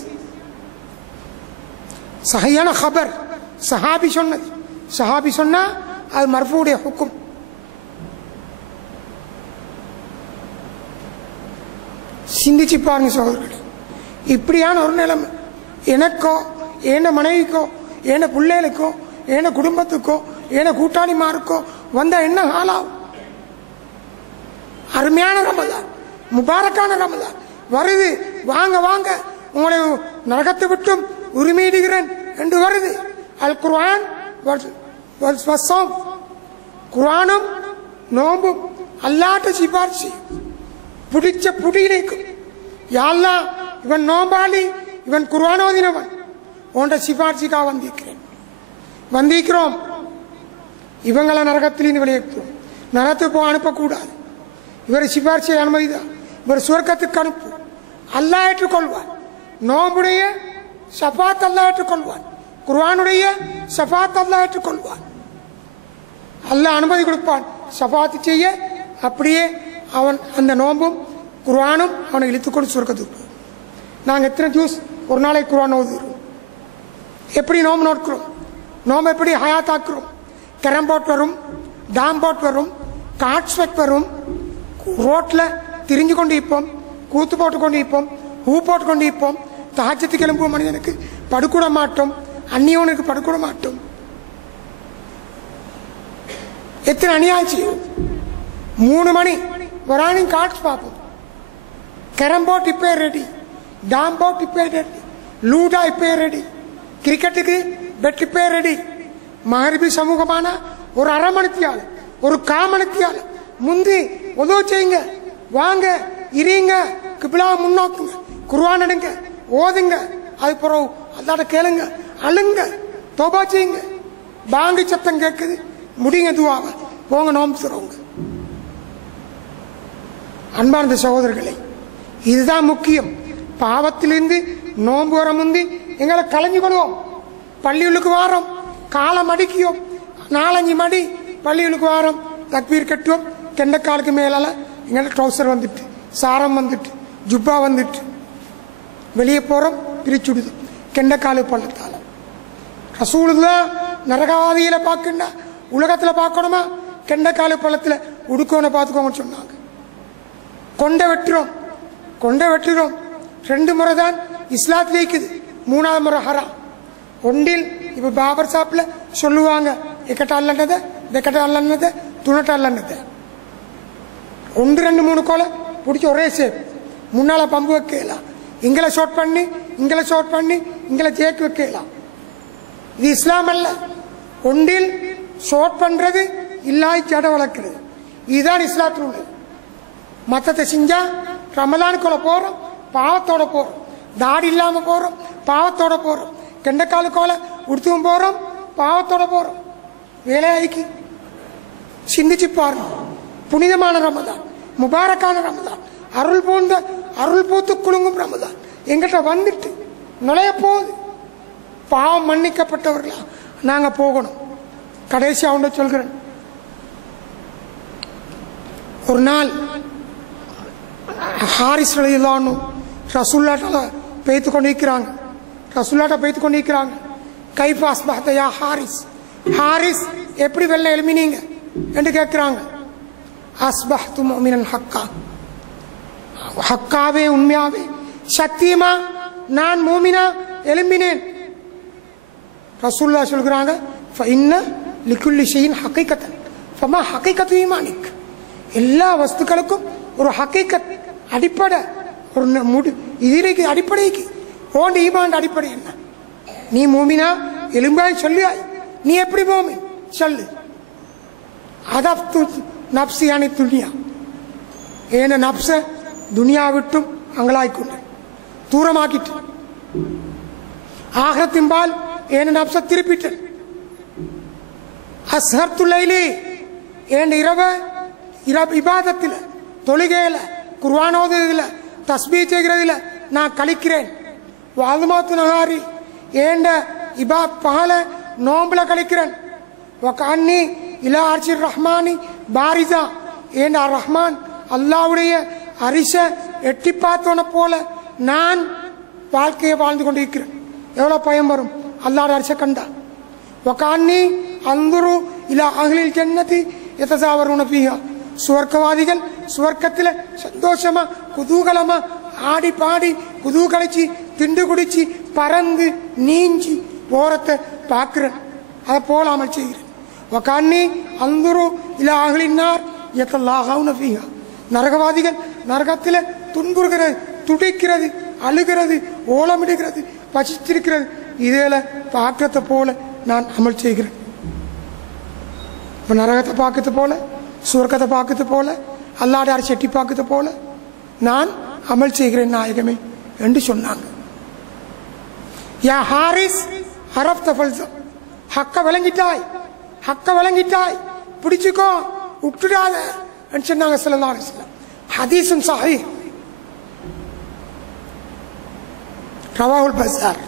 சஹீஹான खबर, சஹாபி சொன்னது, சஹாபி சொன்னா அது மர்ஃபூடைய ஹுக்கும். சிந்திச்சு பாருங்க சகோதரர்களே, இப்படியான ஒரு நிலைமை எனக்கோ என்ன மனைவிக்கோ என்ன பிள்ளைகளுக்கோ என்ன குடும்பத்துக்கோ என்ன கூட்டாளிமாருக்கோ வந்த என்ன ஆளாகும். அருமையான ரமலான், முபாரக்கான ரமலான் வருது, வாங்க வாங்க உங்களை நரகத்தை விட்டும் உரிமையிடுகிறேன் என்று வருது. அல் குர்ஆன் குர்ஆனும் நோம்பும் அல்லாட்ட சிபாரிசு பிடிச்ச புடிக்கும், யாரெல்லாம் இவன் நோம்பாளி, இவன் குர்ஆன் ஓதினவன், உன்ட சிபாரிசுக்காக வந்திருக்கிறோம், இவங்களை நரகத்திலிருந்து வெளியேற்றுவோம், நரகத்துக்கு போக அனுப்பக்கூடாது, இவரை சிபாரிசை அனுமதிதான், இவர் சுவர்க்கத்துக்கு அனுப்பு, அல்லாஹ் ஏற்றுக்கொள்வான். நோம்புடைய ஷஃபாத் அல்லாஹ் ஏற்றுக்கொள்வான், குர்ஆனுடைய ஷஃபாத் அல்லாஹ் ஏற்றுக்கொள்வான், அல்லாஹ் அனுமதி கொடுப்பான் ஷஃபாத் செய்ய. அப்படியே அவன் அந்த நோம்பும் குர்ஆனும் அவனை இழுத்துக்கொண்டு சுவர்க்கத்துக்கு. நாங்கள் எத்தனை ஜூஸ் ஒரு நாளைக்கு குர்ஆன் ஓதுகிறோம், எப்படி நோம்பு நோக்கிறோம், நோம்பு எப்படி ஹயாத்தாக்குறோம். கேரம் போர்ட் வரும், டாம் போர்ட் வரும், கார்ட்ஸ்பெக் வரும், ரோட்ல திரிஞ்சு கொண்டு இருப்போம், கூத்து போட்டு கொண்டு இருப்போம், பூ போட்டு கொண்டு இருப்போம், தஹஜ்ஜுக்கு எழும்பும் மனிதனுக்கு படுக்கூட மாட்டோம், அந்நியவனுக்கு படுக்கூட மாட்டோம். எத்தனை அநியாயம் செய்யும். 3 மணி வரானி கார்ட்ஸ் பார்ப்போம், கேரம் போர்ட் இப்போ ரெடி, டாம் போர்ட் இப்போ ரெடி, லூடா இப்போ ரெடி, கிரிக்கெட்டுக்கு பெட் இப்போ ரெடி. மகரிபி சமூகமான ஒரு அரை மணித்தியால் ஒரு காமனத்தியால் முந்தி உதவு செய்யுங்க, வாங்க இருங்க, கிபிலா முன்னோக்குங்க, குர்ஆன் எடுங்க, ஓதுங்க, அது பிறகு அல்லாஹ்ட்ட கேளுங்க, அழுங்க, தௌபா செய்யுங்க. பாங்கு சத்தம் கேட்குது, முடிங்க துவாவை, போங்க நோம்பு சொல்லுங்க. அன்பார்ந்த சகோதரர்களே, இதுதான் முக்கியம். பாவத்திலிருந்து நோன்பு வர முந்தி எங்களை கலைஞ்சு கொள்வோம். பள்ளிகளுக்கு வாரம், காலம் அடிக்கியோம், 4-5 மடி பள்ளிகளுக்கு வாரம், தக்பீர் கட்டுவோம், கெண்டக்காலுக்கு மேலால எங்கள்ட்ட ட்ரௌசர் வந்துட்டு, சாரம் வந்துட்டு, ஜுப்பா வந்துட்டு, வெளியே போகிறோம், பிரிச்சுடுது கெண்டக்காலு பள்ளத்தால். ரசூலுல்லாஹ் நரகவாதியில பார்க்கண்டா உலகத்தில் பார்க்கணுமா, கெண்டக்காலு பள்ளத்தில் உடுக்கோனை பார்த்துக்கோங்கன்னு சொன்னாங்க. கொண்டை வெட்டுறோம், கொண்டை வெட்டுறோம். 2 முறை தான் இஸ்லாத்தில் இருக்குது, 3ஆவது முறை ஹராம். ஒன்றில் இப்போ பாபர் சாப்பில் சொல்லுவாங்க, எக்கட்ட அல்லன்னதை, தெக்கட்ட அல்லன்னதை, துணட்ட அல்லன்னதை. 1, 2, 3 கோலை பிடிச்சி ஒரே சேப், முன்னால் பம்பு வைக்கலாம், இங்களை ஷார்ட் பண்ணி, இங்களை ஷார்ட் பண்ணி, இங்களை ஜேக்கு வைக்கலாம். இது இஸ்லாம் அல்ல. ஒன்றில் ஷார்ட் பண்ணுறது, இல்லாய் ஜட வளர்க்கிறது, இதுதான் இஸ்லாத்தில் உள்ளது. மற்றத்தை செஞ்சா ரமலானுக்குள்ள போகிறோம், பாவத்தோட போகிறோம், தாடி இல்லாமல் போகிறோம், பாவத்தோட போகிறோம், கெண்டக்காலு கோலை உடுத்துவும் போகிறோம், பாவத்தோட போகிறோம். வேலையாய்க்கு சிந்திச்சு பாருங்க. புனிதமான ரமதான், முபாரக்கான ரமதான், அருள் பூத்து குலுங்கும் ரமதான் எங்கிட்ட வந்துட்டு நுழைய போகுது. பாவம் மன்னிக்கப்பட்டவர்களா நாங்கள் போகணும். கடைசி அவன் சொல்கிறேன், ஒரு நாள் ஹாரிஸ் ரலியல்லாஹு ரசூலுல்லாஹ்ட்ட பேய்த்து கொண்டிருக்கிறாங்க. ரசூலுல்லாஹ்ட்ட பேய்த்து கொண்டிருக்கிறாங்க. கைஃப அஸ்பஹத யா ஹாரிஸ், ஹாரிஸ் எப்படி வெள்ளை எழுமினீங்க என்று கேட்கிறாங்க. அஸ்பஹ்து முஃமினன் ஹக்கா, ஹக்காவே உண்மையாவே சத்தியமா நான் மூமினா எழும்பினேன். ரசூலுல்லாஹ் சொல்கிறாங்க, ஃபஇன்ன லிகுல்லி ஷைஇன் ஹகீகத்தன் ஃபமா ஹகீகத்து ஈமானிக். எல்லா வஸ்துக்களுக்கும் ஒரு ஹகீகத் அடிப்படை, ஒரு இதுக்கு அடிப்படைக்கு ஓண்டு ஈமான் அடிப்படை என்ன? நீ மூமினா எலும்பாய் சொல்லியாய், நீ எப்படி மூமின் சொல்லு. அதப்து நப்சி அணி துனியா, ஏன நப்ச துனியா விட்டும் அங்கலாய்க்கொண்டு தூரமாக்கிட்டு, ஆகத்தின்பால் ஏன நப்ச திருப்பிட்டு, அஸ்ஹர்துல்லைலி ஏன் இரவு இபாதத்தில், தொழுகையில, குர்ஆன் ஓதுறதுல, தஸ்பீஹ் செய்கிறதுல நான் கழிக்கிறேன். வாதுமாத்து நஹாரி ஏண்ட பகல நோம்புல கழிக்கிறேன். வகான்னி இலா அர்ஷிர் ரஹ்மானி பாரிசா, ஏண்ட ரஹ்மான் அல்லாஹ்வுடைய அரிச எட்டி பார்த்தவன போல நான் வாழ்க்கையை வாழ்ந்து கொண்டிருக்கிறேன். எவ்வளோ பயம் வரும் அல்லாஹ்வுடைய அரிச கண்டா. வகான்னி அந்துரு இலா அஹ்லில் ஜன்னதி யதஸாவருன ஃபீஹா, சுவர்க்கவாதிகள் சுவர்க்கத்தில் சந்தோஷமா குதூகலமா ஆடி பாடி குதூகலிச்சு திண்டு குடிச்சு பறந்து நீஞ்சி ஓரத்தை பார்க்கிறேன். அதை போல அமல் செய்கிறேன். வகான்னி அந்துரு இலா அஹ்லின்னார் யதல்லாஹவுன ஃபீஹா, நரகவாதிகள் நரகத்தில் துன்புறுகிறது, துடிக்கிறது, அழுகிறது, ஓலமிடுகிறது, பசிச்சிருக்கிறது, இதில் பார்க்கறத போல நான் அமல் செய்கிறேன். இப்போ நரகத்தை பார்க்கறது போல, சுவர்க்கத்தை பார்க்கறது போல, அல்லாஹ்வுடைய அரிசி எட்டி பார்க்கறது போல நான் அமல் செய்கிறேன் நாயகமே என்று சொன்னாங்க. யா ஹாரிஸ் அரஃப்த ஃபல்ஸ, ஹக்க விளங்கிட்டாய், ஹக்க விளங்கிட்டாய், பிடிச்சுக்கோ, விட்டுடாத என்று சொன்னாங்க ஸல்லல்லாஹு அலைஹி வஸல்லம். ஹதீஸுன் ஸஹீஹ், ரவாஹுல் பஸார்.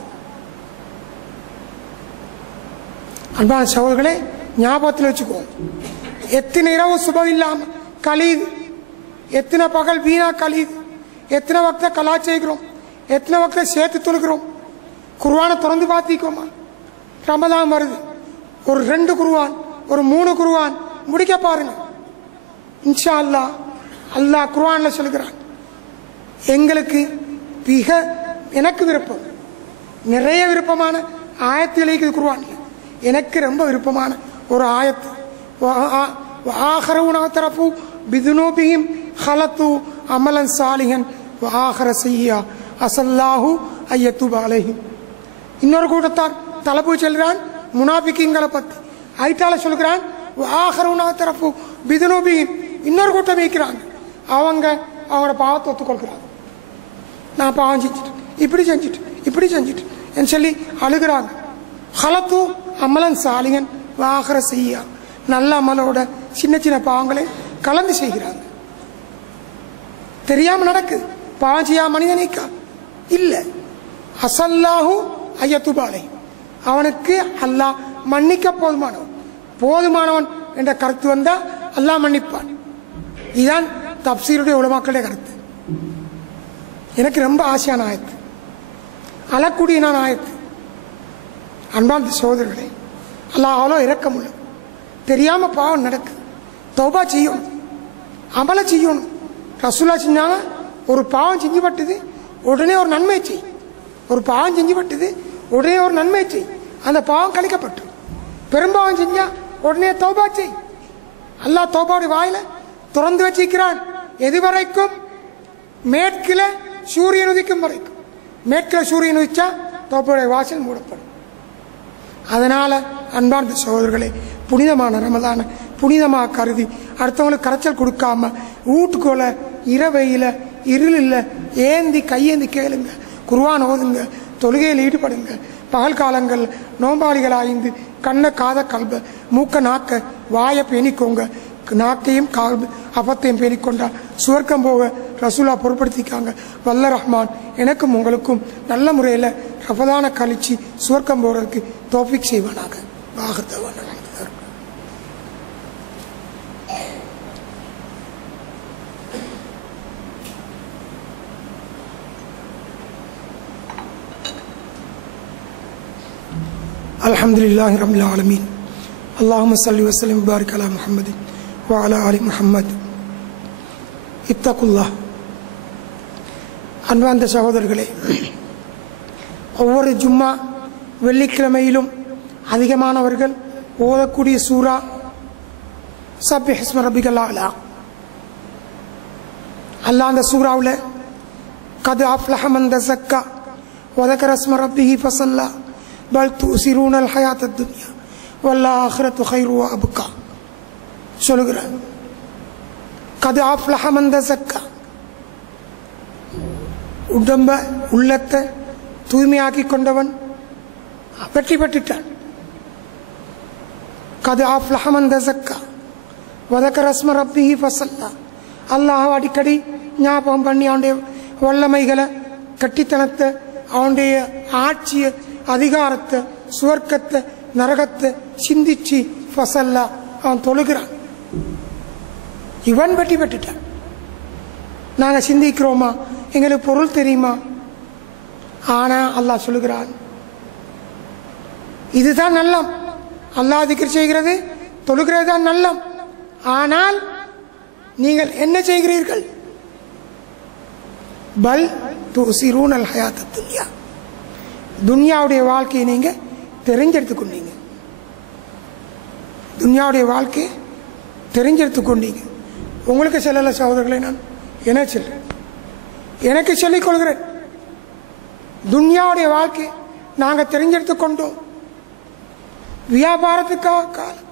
அன்பான சகோதரர்களே, ஞாபகத்தில் வச்சுக்கோ, எத்தனை இரவு சுபம் இல்லாமல் கழியுது, எத்தனை பகல் வீணா கழியுது, எத்தனை வக்த கலா செய்கிறோம், எத்தனை வக்த சேர்த்து தொழுகிறோம். குர்ஆனை திறந்து பார்த்திக்கோமா, ரமதான் வருது, ஒரு 2 குர்ஆன், ஒரு 3 குர்ஆன் முடிக்க பாருங்க. இன்ஷா அல்லாஹ் அல்லாஹ் குர்ஆன்ல சொல்கிறான், எங்களுக்கு எனக்கு விருப்பம், நிறைய விருப்பமான ஆயத்துகள் இருக்குது குர்ஆன்ல. எனக்கு ரொம்ப விருப்பமான ஒரு ஆயத்து, وآخرون اعترفوا بذنوبهم خلطوا عملا صالحا وآخر سيئا عسى الله أن يتوب عليهم. இன்னொரு கூட்டத்தார் தலைப்பு சொல்கிறான் முனாஃபிகீன்களை பற்றி. ஐட்டால சொல்கிறான் ஆகரவுனா தரப்பு பிதுனூபி இன்னொரு கூட்டம் இருக்கிறாங்க. அவங்களோட பாவத்தை ஒத்துக்கொள்கிறாங்க. நான் பாவம் செஞ்சுட்டு இப்படி செஞ்சுட்டு என்று சொல்லி அழுகிறாங்க. ஹலத்து அமலன் சாலிகன் வாகர செய்யா, நல்ல அமலோட சின்ன சின்ன பாவங்களை கலந்து செய்கிறாங்க. தெரியாம நடக்குது. பாவம் செய்யா மனிதனைக்கா இல்ல. அசல்லாஹு ஐயத்துபாலை, அவனுக்கு அல்லாஹ் மன்னிக்க போதுமானவன் என்ற கருத்து வந்தா அல்லாஹ் மன்னிப்பான். இதுதான் தப்சீருடைய உலமாக்களுடைய கருத்து. எனக்கு ரொம்ப ஆசையான ஆயத்து, அழக்கூடிய நான் ஆயத்து. அன்பார்ந்த சகோதரர்களே, அல்லாஹ் அவ்வளோ இரக்கமுள்ள. தெரியாம பாவம் நடக்கு, தௌபா செய்யணும், அமல செய்யணும். ரசூலா செஞ்சாங்க, ஒரு பாவம் செஞ்சு பட்டுது உடனே ஒரு நன்மை செய். ஒரு பாவம் செஞ்சு பட்டுது உடனே ஒரு நன்மை செய், அந்த பாவம் கழிக்கப்பட்டு. பெரும்பாவம் செஞ்சா உடனே தௌபா செய். அல்லாஹ் தௌபாவுடைய வாயில திறந்து வச்சிருக்கிறான். எது வரைக்கும்? மேற்கில சூரியன் உதிக்கும் வரைக்கும். மேற்கில சூரியன் உதிச்சா தௌபாவுடைய வாசல் மூடப்படும். அதனால அன்பார்ந்த சகோதரர்களே, புனிதமான ரமலான புனிதமாக கருதி அடுத்தவங்களுக்கு கரைச்சல் கொடுக்காம வீட்டுக்குள்ள இரவையில் இருளில் ஏந்தி கையேந்தி கேளுங்க, குர்ஆன் ஓதுங்க, தொழுகையில் ஈடுபடுங்க. பகல் காலங்கள் நோம்பாளிகளாய்ந்து கண்ணை காத கல்ப மூக்க நாக்க வாயை பேணிக்கோங்க. நாக்கையும் கால் அப்பத்தையும் பேணிக்கொண்டால் சுவர்க்கம் போக ரசூலா பொருட்படுத்திக்காங்க. வல்ல ரஹ்மான் எனக்கும் உங்களுக்கும் நல்ல முறையில் ரமலான கழிச்சு சுவர்க்கம் போகிறதுக்கு தௌஃபீக் செய்வானாக. வாகத்தவன் அல்ஹம்துலில்லாஹி ரப்பில் ஆலமீன். அல்லாஹும்ம ஸல்லி வ ஸல்லிம் வ பாரிக் அலா முஹம்மதின் வ அலா ஆலி முஹம்மத். இத்தகுல்லாஹ். அன்பார்ந்த சகோதரர்களே, ஒவ்வொரு ஜும்மா வெள்ளிக்கிழமையிலும் அதிகமானவர்கள் ஓதக்கூடிய சூரா சப்பிஹ் இஸ்ம ரப்பிகல் அலா. அல்லாஹ் அந்த சூராவில் கத் அஃப்லஹ மன் தஸக்கா வ ذكر اسم ربه فصلى بل تؤثرون الحياة الدنيا والآخرة خير وأبقى சொல்லுகிறார். கத் அஃப்லஹ மன் தஸக்கா, உடம்ப உள்ளத்தை தூய்மையாக்கி கொண்டவன் வெற்றி பெற்றுட்டான். கத் அஃப்லஹ மன் தஸக்கா வ ذكر اسم ربه فصلى, அல்லாஹ் அடிக்கடி ஞாபகம் பண்ணி அவனுடைய வல்லமைகளை, கட்டித்தனத்தை, அவனுடைய ஆட்சியை, அதிகாரத்தை, சுவர்க்கத்தை, நரகத்தை சிந்திச்சு ஃபசல்லா அவன் தொழுகிறான். இவன் வெற்றி பெற்றுட்டான். நாங்கள் சிந்திக்கிறோமா? எங்களுக்கு பொருள் தெரியுமா? ஆனா அல்லாஹ் சொல்லுகிறான், இதுதான் நல்லம். அல்லாஹ் திக்ர் செய்கிறது, தொழுகிறது தான் நல்லம். ஆனால் நீங்கள் என்ன செய்கிறீர்கள்? பல் துஸிரூனல் ஹயாத்தத் துன்யா, துன்யாவுடைய வாழ்க்கையை நீங்க தெரிஞ்செடுத்து கொண்டீங்க. துன்யாவுடைய வாழ்க்கையை தெரிஞ்செடுத்து கொண்டீங்க. உங்களுக்கு சொல்லல சகோதரர்களை, நான் என்ன சொல்றேன், எனக்கு சொல்லிக் கொள்கிறேன். துன்யாவுடைய வாழ்க்கை நாங்கள் தெரிஞ்செடுத்து கொண்டோம். வியாபாரத்துக்காக காலம்,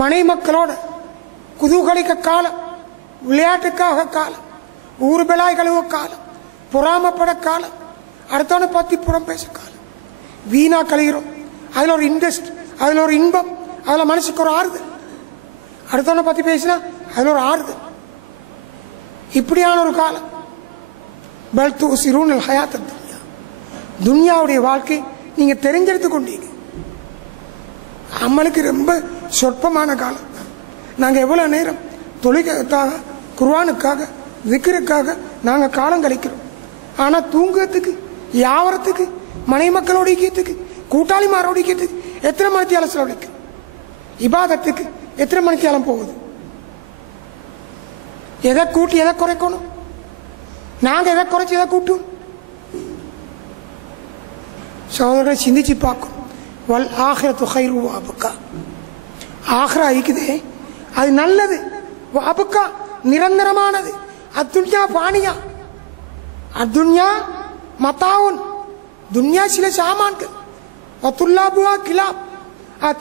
மனை மக்களோட குதூகலிக்க காலம், விளையாட்டுக்காக காலம், ஊர்பெலாய் கழுவ காலம், பொறாமப்பட காலம், அடுத்தவனை பற்றி புறம் பேச காலம். வீணா கழிகிறோம். அதில் ஒரு இன்ட்ரெஸ்ட், அதில் ஒரு இன்பம், அதில் மனசுக்கு ஒரு ஆறுதல். அடுத்தவனை பற்றி பேசினா அதில் ஒரு ஆறுதல். இப்படியான ஒரு காலம். பல் துஸிரூனல் ஹயாத்தத் துன்யா, துன்யாவுடைய வாழ்க்கை நீங்க தெரிஞ்செடுத்து கொண்டீங்க. அம்மளுக்கு ரொம்ப சொற்பமான காலம். நாங்கள் எவ்வளவு நேரம் தொழுகைக்காக, குர்ஆனுக்காக, திக்ருக்காக நாங்கள் காலம் கழிக்கிறோம். ஆனால் தூங்குறதுக்கு, யாவரத்துக்கு, மனை மக்களோட ஐக்கியத்துக்கு, கூட்டாளிமாரோட ஐக்கியத்துக்கு எத்தனை மணித்தியாலம் செலவழிக்கு? இபாதத்துக்கு எத்தனை மணித்தியாலம் போகுது? எதை கூட்டி எதை குறைக்கணும்? நாங்கள் எதை குறைச்சி எதை கூட்டும்? சகோதரர்களை சிந்திச்சு பார்க்கணும். வல் ஆஹிரத்து கைரு அபுக்கா, ஆஹ்ரா இருக்குதே அது நல்லது. அபுக்கா நிரந்தரமானது. அத்துன்யா பானியா, அத்துன்யா மத்தாவுன், துன்யா சில சாமான்கள். துல்லாபுவா கிலாப்,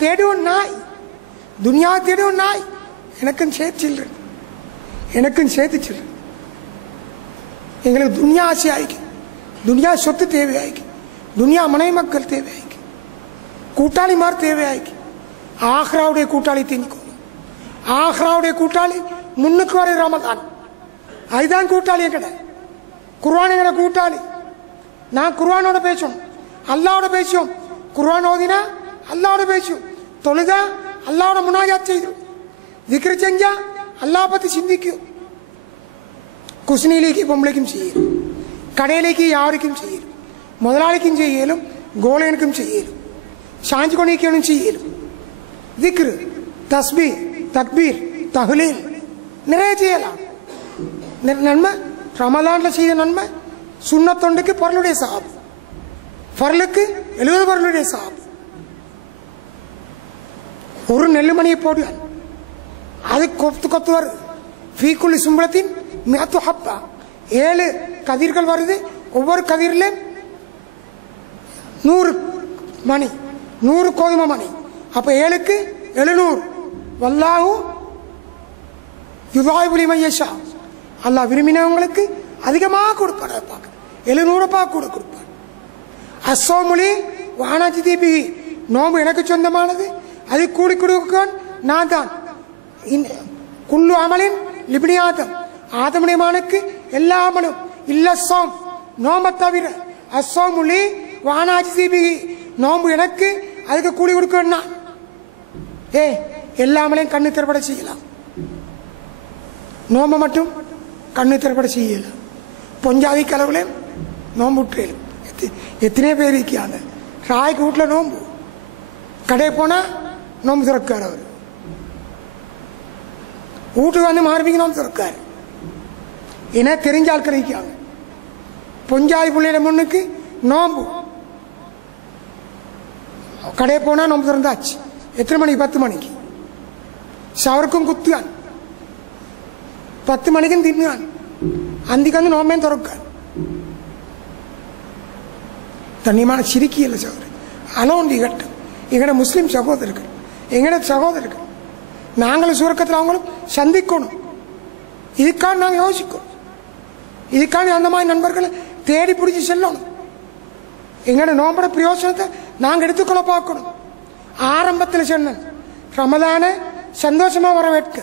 தேடுவன் நாய். துனியா தேடும் நாய். எனக்கும் சேர்த்து சில்லு, எனக்கும் சேர்த்து சில்லு. எங்களுக்கு துனியா ஆசை ஆயிக்கு, துனியா சொத்து தேவையாயிக்கு, துனியா மனை மக்கள் தேவையாயிக்கு, கூட்டாளிமார் தேவையாயிக்கு. ஆஹ்ராவுடைய கூட்டாளி தெரிஞ்சுக்கோங்க. ஆஹ்ராவுடைய கூட்டாளி முன்னுக்கு வரை ரமதான். அதுதான் கூட்டாளி. எங்கட குர்ஆன் எங்கட கூட்டாளி. நான் குர்ஆனோட பேசும், அல்லாவோட பேசும். குர்ஆன் ஓதினா அல்லாவோட பேசும், தொழுதா அல்லாவோட முனாஜாத் செய்து, திக்ர் செஞ்சா அல்லாஹ் பத்தி சிந்திக்கும். குஸ்னிலேக்கு பொம்பளைக்கும் செய்யலும், கடையிலேக்கு யாருக்கும் செய்யலும், முதலாளிக்கும் செய்யலும், கோலையனுக்கும் செய்யலும், சாஞ்சு கொண்டிருக்கணும் செய்யலும். திக்ரு, தஸ்பீ, தக்பீர், தஹ்லீல் நிறைய செய்யலாம். நன்மை ரமலான்ல செய்த நன்மை சுன்னத்தொண்டுக்கு பொருளுடைய சாப், பொருளுக்கு 70 பொருளுடைய சாப். ஒரு நெல்லுமணியை போடுவான், அது கொத்து கொத்து வருது. ஃபீக்குள்ளி சும்பளத்தின் மியத்து ஹப்பா, 7 கதிர்கள் வருது. ஒவ்வொரு கதிரில 100 மணி, 100 கோதுமை மணி. அப்ப 7க்கு 700. வல்லாஹு யுதாயிபு லிமன் யஷா, அல்லாஹ் விரும்பினவங்களுக்கு அதிகமாக கொடுப்பார். 700 கொடுப்பார். அஸ்ஸௌமுலி வானாஜிதி பிஹி, நோம்பு எனக்கு சொந்தமானது, அது கூடி கொடுக்க நான் தான். குல்லு அமலின் லிப்னி ஆதம், ஆதமுடைய மகனுக்கு எல்லா அமலும் இல்ல சோம், நோம்பை தவிர. அஸ்ஸௌமுலி வானாஜிதி பிஹி, நோம்பு எனக்கு, அதுக்கு கூடி கொடுக்க நான். எல்லா அமலையும் கண்ணு திறப்பட செய்யலாம், நோம்பை மட்டும் கண்ணு திறப்பட செய்யலாம். பொஞ்சாதி கலவுல நோம்பு விட்டுறலும். எத்தனை பேர் இருக்காங்க ராய்க்கு வீட்டில் நோம்பு, கடை போனா நோம்பு திறக்காரு. அவர் வீட்டுக்கு வந்து மாறுவீங்க நோம்பு திறக்காரு. ஏன்னா தெரிஞ்ச ஆட்கள் இருக்காங்க. பொஞ்சாதி பிள்ளையில முன்னுக்கு நோம்பு, கடை போனா நோம்பு திறந்தாச்சு. எத்தனை மணிக்கு? 10 மணிக்கு. சவருக்கும் குத்துவான், 10 மணிக்கும் தின்னுவான். அந்திக்கு வந்து நோம்பையும் திறக்கான். தண்ணியமான சிரிக்கி இல்லை சகோதரர். அனோண்டி கட்டம் எங்கட முஸ்லிம் சகோதரர்கள், எங்கட சகோதரர்கள். நாங்களும் சுரக்கத்தில் அவங்களும் சந்திக்கணும். இதுக்காக நாங்கள் யோசிக்கணும். இதுக்காக அந்த மாதிரி நண்பர்களை தேடி பிடிச்சி செல்லணும். எங்கட நோம்பட பிரயோசனத்தை நாங்கள் எடுத்துக்கொள்ள பார்க்கணும். ஆரம்பத்தில் சொன்னேன், ரமலான சந்தோஷமா வரவேற்க,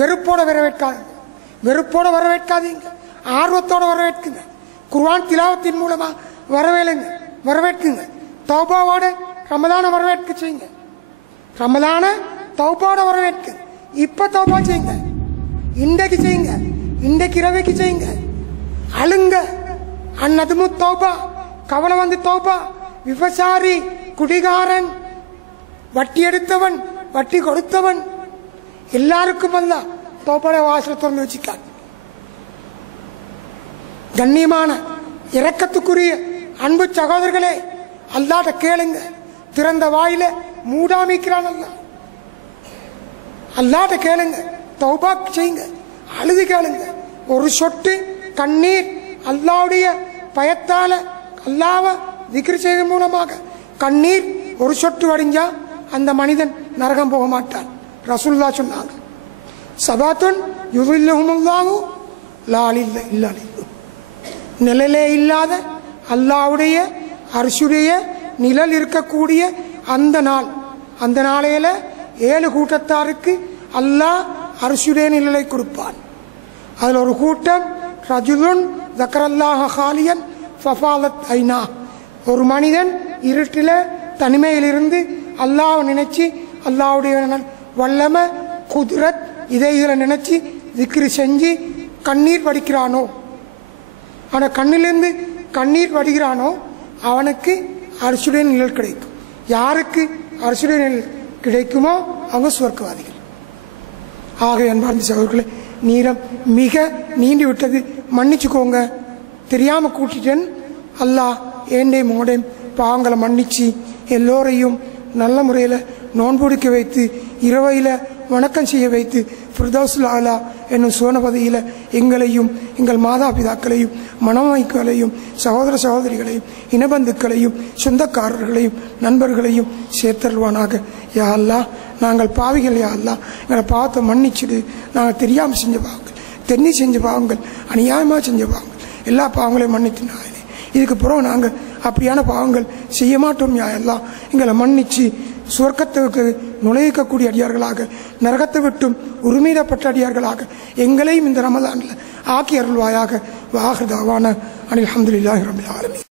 வெறுப்போட வரவேற்காதீங்க. வெறுப்போட வரவேற்காதீங்க, ஆர்வத்தோட வரவேற்குங்க. குர்ஆன் திலாவத்தின் மூலமா வரவேற்குங்க. தௌபாவோட ரமலான வரவேற்க செய்யுங்க. ரமலான தௌபாவோட வரவேற்க. இப்ப தௌபா செய்யுங்க, இன்றைக்கு செய்யுங்க, இன்றைக்கு இரவைக்கு செய்யுங்க. அழுங்க. அந்நதுமு தௌபா, கவலை வந்து தௌபா. விபசாரி, குடிகாரன், வட்டி எடுத்தவன், வட்டி கொடுத்தவன், எல்லாருக்கும் அல்ல தௌபாட வாசலை திறந்து வச்சுக்கான். கண்ணியமான இரக்கத்துக்குரிய அன்பு சகோதரர்களே, அல்லாட்ட கேளுங்க. திறந்த வாயில மூடாமிக்கிறான் அல்ல. அல்லாட்ட கேளுங்க, தௌபா செய்யுங்க, அழுது கேளுங்க. ஒரு சொட்டு கண்ணீர் அல்லாவுடைய பயத்தால, அல்லாஹ்வ திக்ர் செய்த மூலமாக கண்ணீர் ஒரு சொட்டு வடிஞ்சா அந்த மனிதன் நரகம் போக மாட்டான். ரசூலுல்லாஹ் சொன்னாங்க, சபாத்துன் யுதில்லுஹுமுல்லாஹு லா இல்லா லில்லாஹ், நிழலே இல்லாத அல்லாஹ்வுடைய அர்ஷுடைய நிழல் இருக்கக்கூடிய அந்த நாள், அந்த நாளையில 7 கூட்டத்தாருக்கு அல்லாஹ் அர்ஷுடைய நிழலை கொடுப்பான். அதில் ஒரு கூட்டம் ரஜுலுன் ذكرல்லாஹ ஹாலியன் ஃபஃபாலத் ஐனா, ஒரு மனிதன் இருட்டில் தனிமையிலிருந்து அல்லாஹ் நினைச்சு, அல்லாஹ்வுடைய வல்லம குதிரத் இதைகளை நினைச்சு திக்ரு செஞ்சு கண்ணீர் வடிக்கிறானோ, ஆனால் கண்ணிலிருந்து கண்ணீர் வடிக்கிறானோ அவனுக்கு அரிசுடைய நிழல் கிடைக்கும். யாருக்கு அரிசுடைய நிழல் கிடைக்குமோ அவங்க சுவர்க்கவாதிகள். ஆகவே அன்பார்ந்த சகோதரர்களே, நீரம் மிக நீண்டு விட்டது, மன்னிச்சுக்கோங்க. தெரியாம கூட்டிட்டேன். அல்லாஹ் ஏண்டையும் மோடையும் பாவங்களை மன்னிச்சு எல்லோரையும் நல்ல முறையில் நோன்புடிக்க வைத்து இரவையில் வணக்கம் செய்ய வைத்து ஃபிர்தௌஸுல் ஆலா என்னும் சுவனபதியில் எங்களையும் எங்கள் மாதாபிதாக்களையும் மணமக்களையும் சகோதர சகோதரிகளையும் இனபந்துக்களையும் சொந்தக்காரர்களையும் நண்பர்களையும் சேர்த்தருள்வானாக. யா அல்லாஹ், நாங்கள் பாவிகள். யா அல்லாஹ், எங்களை பாவத்தை மன்னிச்சுடு. நாங்கள் தெரியாமல் செஞ்ச பாவங்கள், தென்னி செஞ்ச பாவங்கள், அநியாயமாக செஞ்ச பாவங்கள், எல்லா பாவங்களையும் மன்னித்து நாயனே, இதுக்கு பிறகு நாங்கள் அப்படியான பாவங்கள் செய்ய மாட்டோம். யா அல்லாஹ், எங்களை மன்னிச்சு சுவர்க்கத்துக்கு நுழைக்கக்கூடிய அடியார்களாக, நரகத்தை விட்டும் உரிமையிடப்பட்ட அடியார்களாக எங்களையும் இந்த ரமலானில் ஆக்கி அருள்வாயாக. வாஹிர் தாவானா அனில் ஹம்துலில்லாஹி ரப்பில் ஆலமீன்.